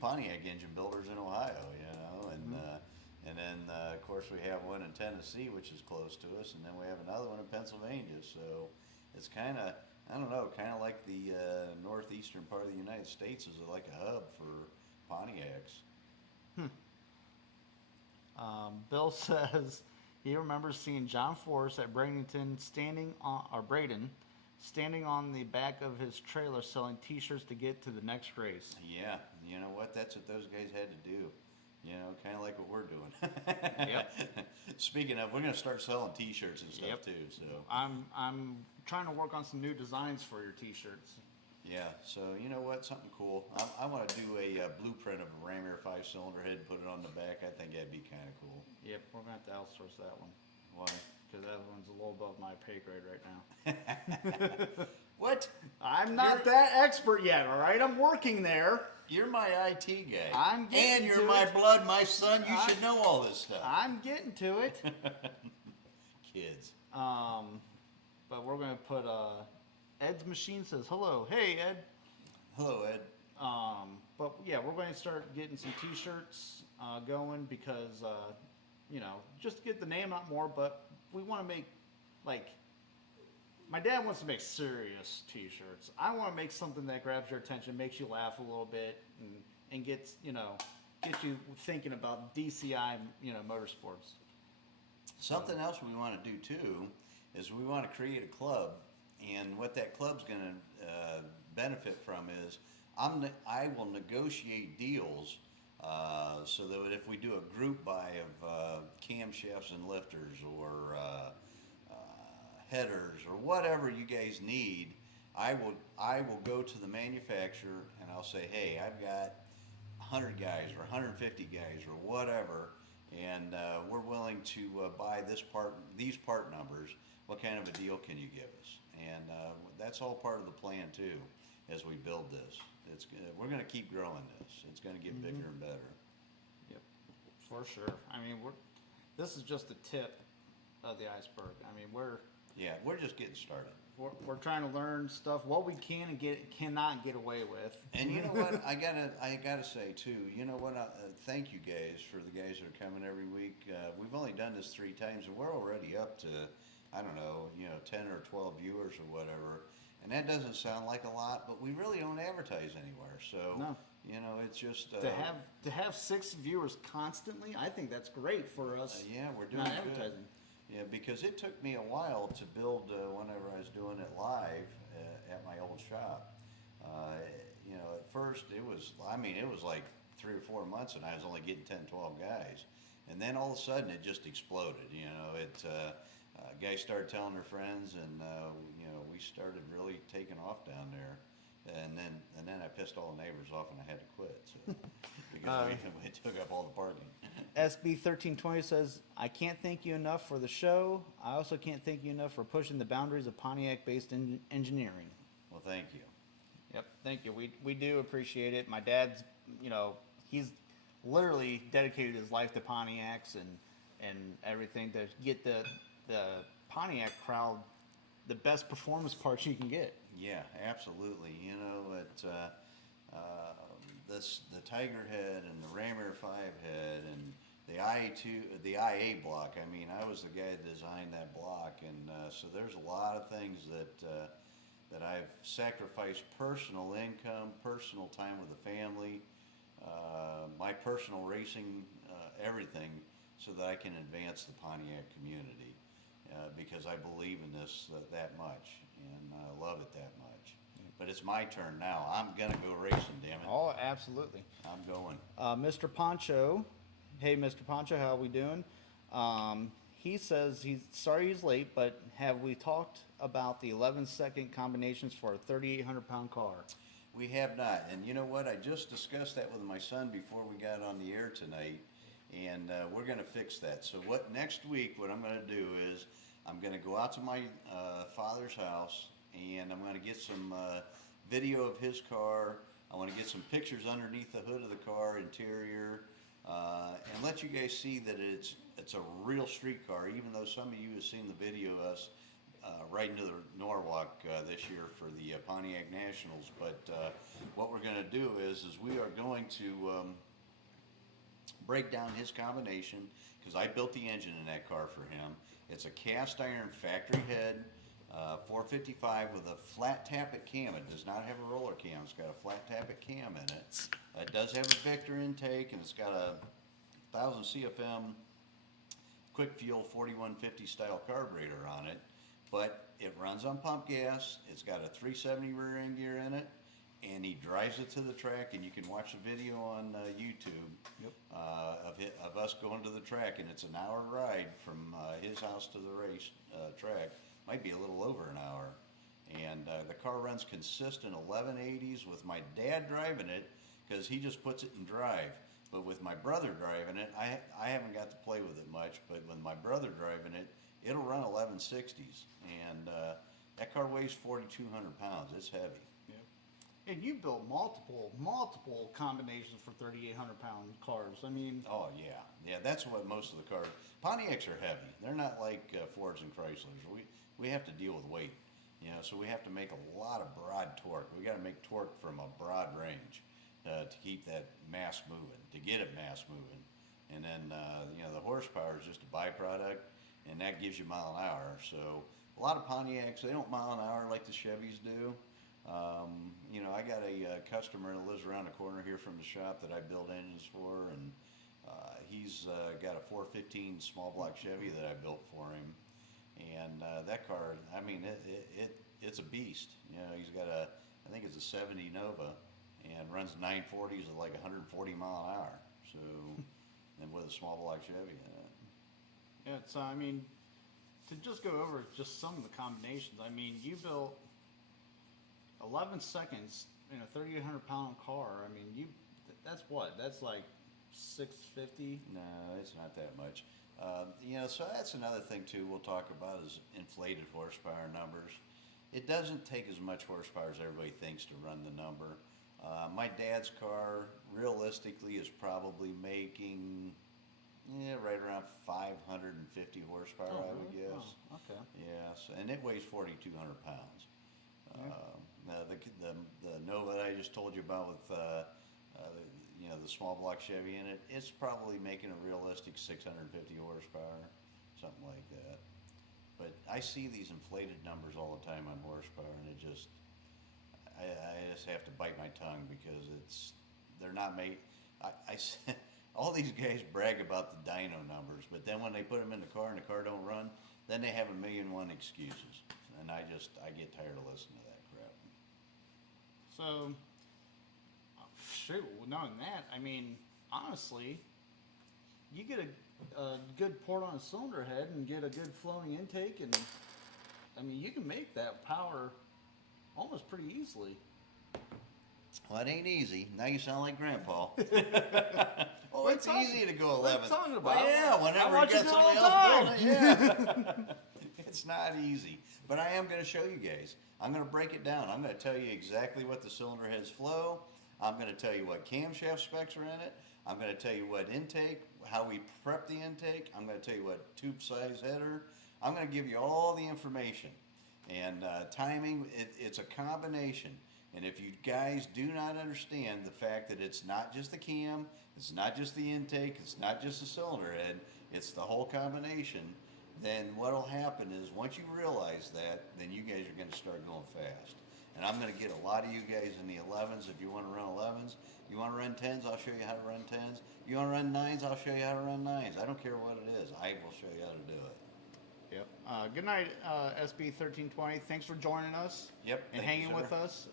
Pontiac engine builders in Ohio, you know, and then of course we have one in Tennessee, which is close to us, and then we have another one in Pennsylvania. So it's kind of, I don't know, kind of like the northeastern part of the United States is like a hub for Pontiacs. Bill says he remembers seeing John Force at Bradenton standing on the back of his trailer selling T-shirts to get to the next race. Yeah, you know what? That's what those guys had to do. You know, kind of like what we're doing. Yep. Speaking of, we're going to start selling T-shirts and stuff Yep. too. So I'm trying to work on some new designs for your T-shirts. Yeah, so you know what? Something cool. I want to do a blueprint of a Ram Air 5-cylinder head, put it on the back. I think that'd be kind of cool. Yep, we're gonna have to outsource that one Why? because that one's a little above my pay grade right now. What? I'm not that expert yet. All right, I'm working there. You're my IT guy. I'm getting and you're to my it. blood, my son. You should know all this stuff. I'm getting to it. Kids. But we're gonna put Ed's machine says hello. Hey Ed. Hello, Ed. But yeah, we're going to start getting some T-shirts going because you know, just to get the name out more. But we want to make like my dad wants to make serious T-shirts. I want to make something that grabs your attention, makes you laugh a little bit, and gets you get you thinking about DCI Motorsports. Something else we want to do too is we want to create a club, and what that club's going to benefit from is I will negotiate deals so that if we do a group buy of camshafts and lifters or headers or whatever you guys need, I will go to the manufacturer and I'll say, hey, I've got 100 guys or 150 guys or whatever, and we're willing to buy these part numbers. What kind of a deal can you give us? And that's all part of the plan too, as we build this. We're going to keep growing this. It's going to get bigger and better. Yep, for sure. I mean, this is just the tip of the iceberg. I mean, we're just getting started. we're trying to learn stuff what we can and cannot get away with. And you know what? I gotta say too. You know what? Thank you guys for the guys that are coming every week. We've only done this 3 times, and we're already up to, I don't know, 10 or 12 viewers or whatever. And that doesn't sound like a lot, but we really don't advertise anywhere. So No. it's just To have 6 viewers constantly, I think that's great for us. yeah, we're doing not good. advertising. Yeah, because it took me a while to build whenever I was doing it live at my old shop. At first it was like 3 or 4 months and I was only getting 10, 12 guys. And then all of a sudden it just exploded. Guys started telling their friends and, we started really taking off down there. And then I pissed all the neighbors off and I had to quit. So, because we took up all the parking. SB1320 says, I can't thank you enough for the show. I also can't thank you enough for pushing the boundaries of Pontiac-based engineering. Well, thank you. Yep, thank you. We do appreciate it. My dad's, he's literally dedicated his life to Pontiacs and everything to get the Pontiac crowd the best performance parts you can get. Yeah, absolutely. The Tiger head and the Ram Air 5 head and the IA block. I mean, I was the guy that designed that block, and so there's a lot of things that I've sacrificed: personal income, personal time with the family, my personal racing, everything, so that I can advance the Pontiac community. Because I believe in this that much, and I love it that much. But it's my turn now. I'm gonna go racing, damn it. Oh, absolutely. I'm going. Mr. Poncho, hey, Mr. Poncho, how are we doing? He says he's sorry he's late, but have we talked about the 11-second combinations for a 3,800-pound car? We have not, and you know what? I just discussed that with my son before we got on the air tonight, and we're gonna fix that. So next week, what I'm gonna do is I'm gonna go out to my father's house, and I'm gonna get some video of his car. I want to get some pictures underneath the hood of the car, interior, and let you guys see that it's a real street car, even though some of you have seen the video of us riding to the Norwalk this year for the Pontiac Nationals. But what we're going to do is we are going to break down his combination, because I built the engine in that car for him. It's a cast iron factory head, 455 with a flat tappet cam. It does not have a roller cam. It's got a flat tappet cam in it. It does have a Victor intake, and it's got a 1,000 CFM quick fuel 4150 style carburetor on it. But it runs on pump gas. It's got a 370 rear end gear in it, and he drives it to the track, and you can watch the video on YouTube. Yep. Of us going to the track, and it's an hour ride from his house to the race track. Might be a little over an hour, And the car runs consistent 1180s with my dad driving it because he just puts it in drive. But with my brother driving it, I haven't got to play with it much, but with my brother driving it, it'll run 1160s. And that car weighs 4,200 pounds. It's heavy. And you built multiple combinations for 3,800 pound cars. I mean, Oh yeah, that's what most of the cars. Pontiacs are heavy. They're not like Fords and Chryslers. We have to deal with weight, so we have to make a lot of broad torque. We got to make torque from a broad range to keep that mass moving, to get it mass moving, and then the horsepower is just a byproduct, and that gives you mile an hour. So a lot of Pontiacs, they don't mile an hour like the Chevys do. I got a customer that lives around the corner here from the shop that I build engines for, and he's got a 415 small block Chevy that I built for him, and that car, I mean, it's a beast. He's got I think it's a 70 Nova, and runs 940s at like 140 mile an hour. So, and with a small block Chevy in it. yeah. So I mean, to just go over just some of the combinations. I mean, you built 11 seconds in a 3,800 pound car. I mean, that's what? That's like 650. No, it's not that much. So that's another thing too we'll talk about is inflated horsepower numbers. It doesn't take as much horsepower as everybody thinks to run the number. My dad's car, realistically, is probably making right around 550 horsepower, I would really? guess. Oh, okay. Yes, and it weighs 4,200 pounds. Now the Nova that I just told you about with the small block Chevy in it, it's probably making a realistic 650 horsepower, something like that. But I see these inflated numbers all the time on horsepower, and I just have to bite my tongue because they're not made. All these guys brag about the dyno numbers, but then when they put them in the car and the car don't run, then they have a million and one excuses, and I get tired of listening to that crap. So, shoot, knowing that, I mean, honestly, you get a good port on a cylinder head and get a good flowing intake, and I mean, you can make that power almost pretty easily. Well, it ain't easy. Now you sound like Grandpa. Oh, What it's talking- easy to go what 11. talking Well, about? yeah, I whenever you watch get you do it somebody all the else building it, yeah. It's not easy. But I am going to show you guys. I'm going to break it down. I'm going to tell you exactly what the cylinder heads flow. I'm going to tell you what camshaft specs are in it. I'm going to tell you what intake, how we prep the intake. I'm going to tell you what tube size header. I'm going to give you all the information. And timing, it's a combination. And if you guys do not understand the fact that it's not just the cam, it's not just the intake, it's not just the cylinder head, it's the whole combination, then what'll happen is once you realize that, then you guys are going to start going fast. And I'm going to get a lot of you guys in the 11s if you want to run 11s. You want to run 10s, I'll show you how to run 10s. You want to run 9s, I'll show you how to run 9s. I don't care what it is, I will show you how to do it. Yep. Good night, SB1320. Thanks for joining us. Yep, And thank you, hanging with sir. us.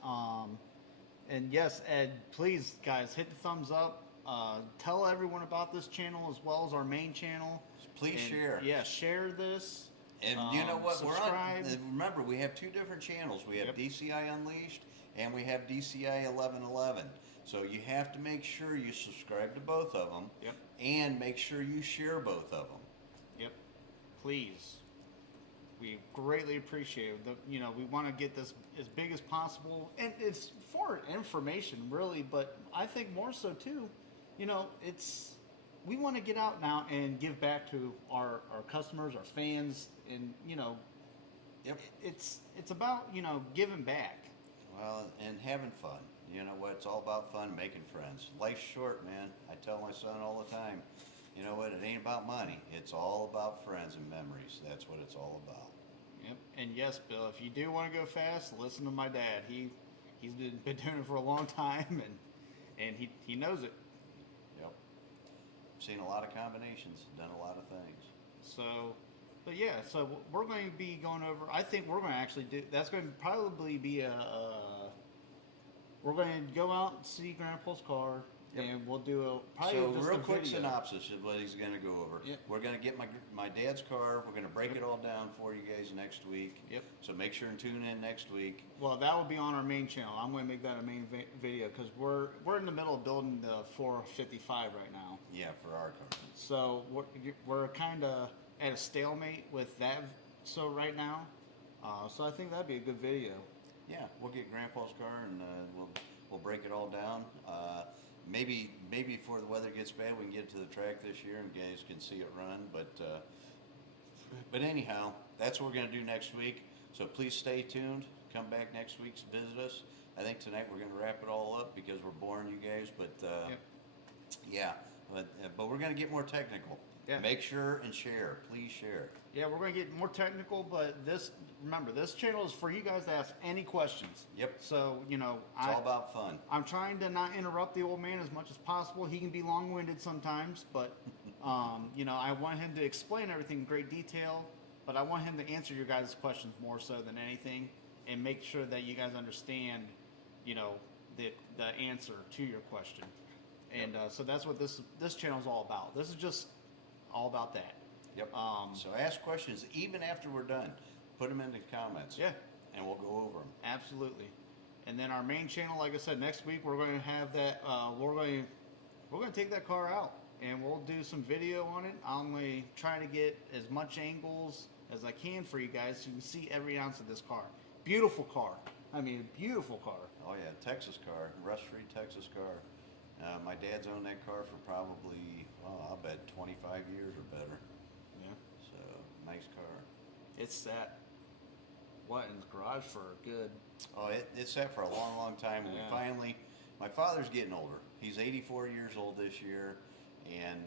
And yes, Ed, please, guys, hit the thumbs up. Tell everyone about this channel as well as our main channel. Please And, share. Yeah, share this. And you know what? Subscribe. We're on. Remember, we have two different channels. We have Yep. DCI Unleashed and we have DCI 1111. So you have to make sure you subscribe to both of them. Yep. And make sure you share both of them. Yep. Please. We greatly appreciate it. We want to get this as big as possible, and it's for information, really. But I think more so too. We want to get out now and give back to our customers, our fans, and Yep. it's about giving back. Well, and having fun. You know what? It's all about fun, making friends. Life's short, man. I tell my son all the time. You know what? It ain't about money. It's all about friends and memories. That's what it's all about. Yep. And yes, Bill, if you do want to go fast, listen to my dad. He's been doing it for a long time, and he knows it. Yep. Seen a lot of combinations, done a lot of things. So, but yeah, so we're going to be going over. I think we're going to actually do. That's going to probably be we're going to go out and see Grandpa's car. Yep. and we'll do probably So just real a quick video. synopsis of what he's gonna go over. Yep. We're gonna get my dad's car, we're gonna break it all down for you guys next week. Yep. So make sure and tune in next week. Well, that will be on our main channel. I'm going to make that a main video because we're in the middle of building the 455 right now. Yeah, for our car. So we're kind of at a stalemate with that. So right now, so I think that'd be a good video. Yeah, we'll get Grandpa's car and we'll break it all down. Maybe before the weather gets bad, we can get it to the track this year and guys can see it run. But anyhow, that's what we're gonna do next week. So please stay tuned. Come back next week to visit us. I think tonight we're gonna wrap it all up because we're boring you guys. But Yep. yeah, but we're gonna get more technical. Yeah. Make sure and share. Please share. Yeah, we're going to get more technical, but remember, this channel is for you guys to ask any questions. Yep. So, It's all about fun. I'm trying to not interrupt the old man as much as possible. He can be long-winded sometimes, but I want him to explain everything in great detail, but I want him to answer your guys' questions more so than anything and make sure that you guys understand, the answer to your question. And so that's what this channel is all about. This is just all about that. Yep. So ask questions even after we're done. Put them in the comments. Yeah. And we'll go over them. Absolutely. And then our main channel, like I said, next week we're going to have that. We're going to take that car out and we'll do some video on it. I'm going to try to get as much angles as I can for you guys so you can see every ounce of this car. Beautiful car. I mean, beautiful car. Oh yeah, Texas car, rust-free Texas car. My dad's owned that car for probably, I'll bet 25 years or better. Yeah. So nice car. It's sat in the garage for a good. Oh, it sat for a long, long time. And Yeah. My father's getting older. He's 84 years old this year. And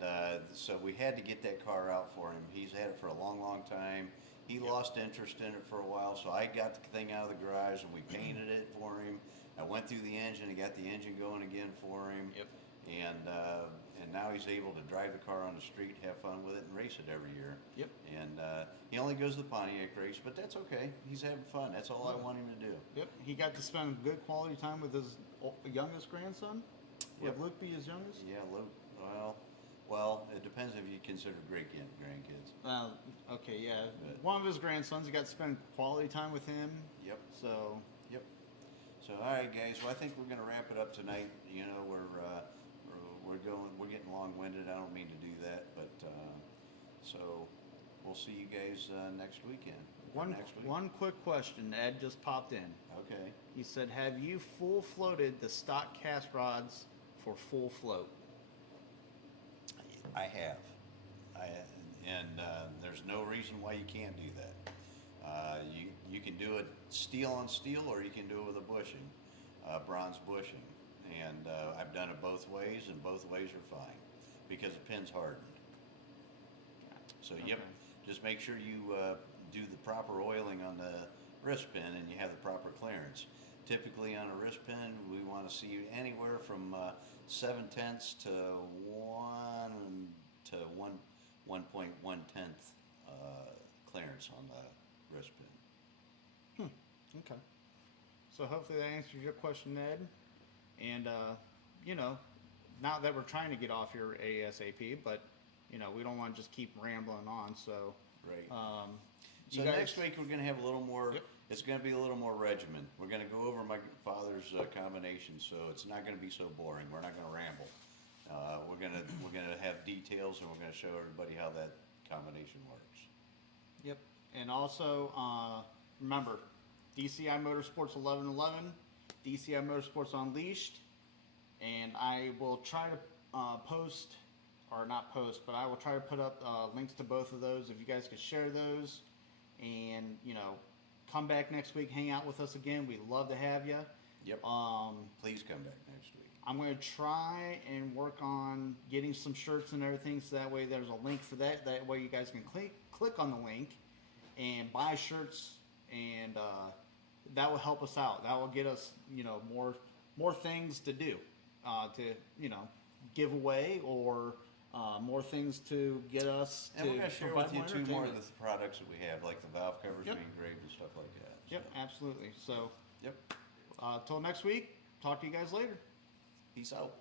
so we had to get that car out for him. He's had it for a long, long time. He lost interest in it for a while, so I got the thing out of the garage and we painted it for him. I went through the engine and got the engine going again for him. Yep. And now he's able to drive the car on the street, have fun with it, and race it every year. Yep. And he only goes to the Pontiac race, but that's okay. He's having fun. That's all I want him to do. Yep. He got to spend good quality time with his youngest grandson. Yep. Would Luke be his youngest? Yeah, well, it depends if you consider grandkids. Okay, yeah. But- One of his grandsons, he got to spend quality time with him. Yep. So, Yep. So, all right, guys. Well, I think we're going to wrap it up tonight. We're getting long-winded. I don't mean to do that, but so we'll see you guys next weekend. Next week. one quick question. Ed just popped in. Okay. He said, "Have you full floated the stock cast rods for full float?" I have. There's no reason why you can't do that. You can do it steel on steel, or you can do it with a bushing, bronze bushing. And I've done it both ways, and both ways are fine because the pin's hardened. So yep, Okay. just make sure you do the proper oiling on the wrist pin and you have the proper clearance. Typically on a wrist pin, we want to see anywhere from 7/10 to 1.1/10 clearance on the wrist pin. Okay. So hopefully that answers your question, Ed. And not that we're trying to get off here ASAP, but we don't want to just keep rambling on. So, Right. you So guys- next week we're gonna have a little more. Yep. It's gonna be a little more regimen. We're gonna go over my father's combination, so it's not gonna be so boring. We're not gonna ramble. We're gonna have details, and we're gonna show everybody how that combination works. Yep. And also, remember, DCI Motorsports 1111, DCI Motorsports Unleashed, and I will try to post, or not post, but I will try to put up links to both of those if you guys could share those, and come back next week, hang out with us again. We'd love to have you. Yep. Please come back next week. I'm going to try and work on getting some shirts and everything, so that way there's a link for that. That way you guys can click on the link and buy shirts, and that will help us out. That will get us, more things to do, to give away, or more things to get us And to we're gonna share provide with you two more of entertainment. the products that we have, like the valve covers Yep. being engraved and stuff like that. Yep, So, absolutely. So, Yep. till next week. Talk to you guys later. Peace out.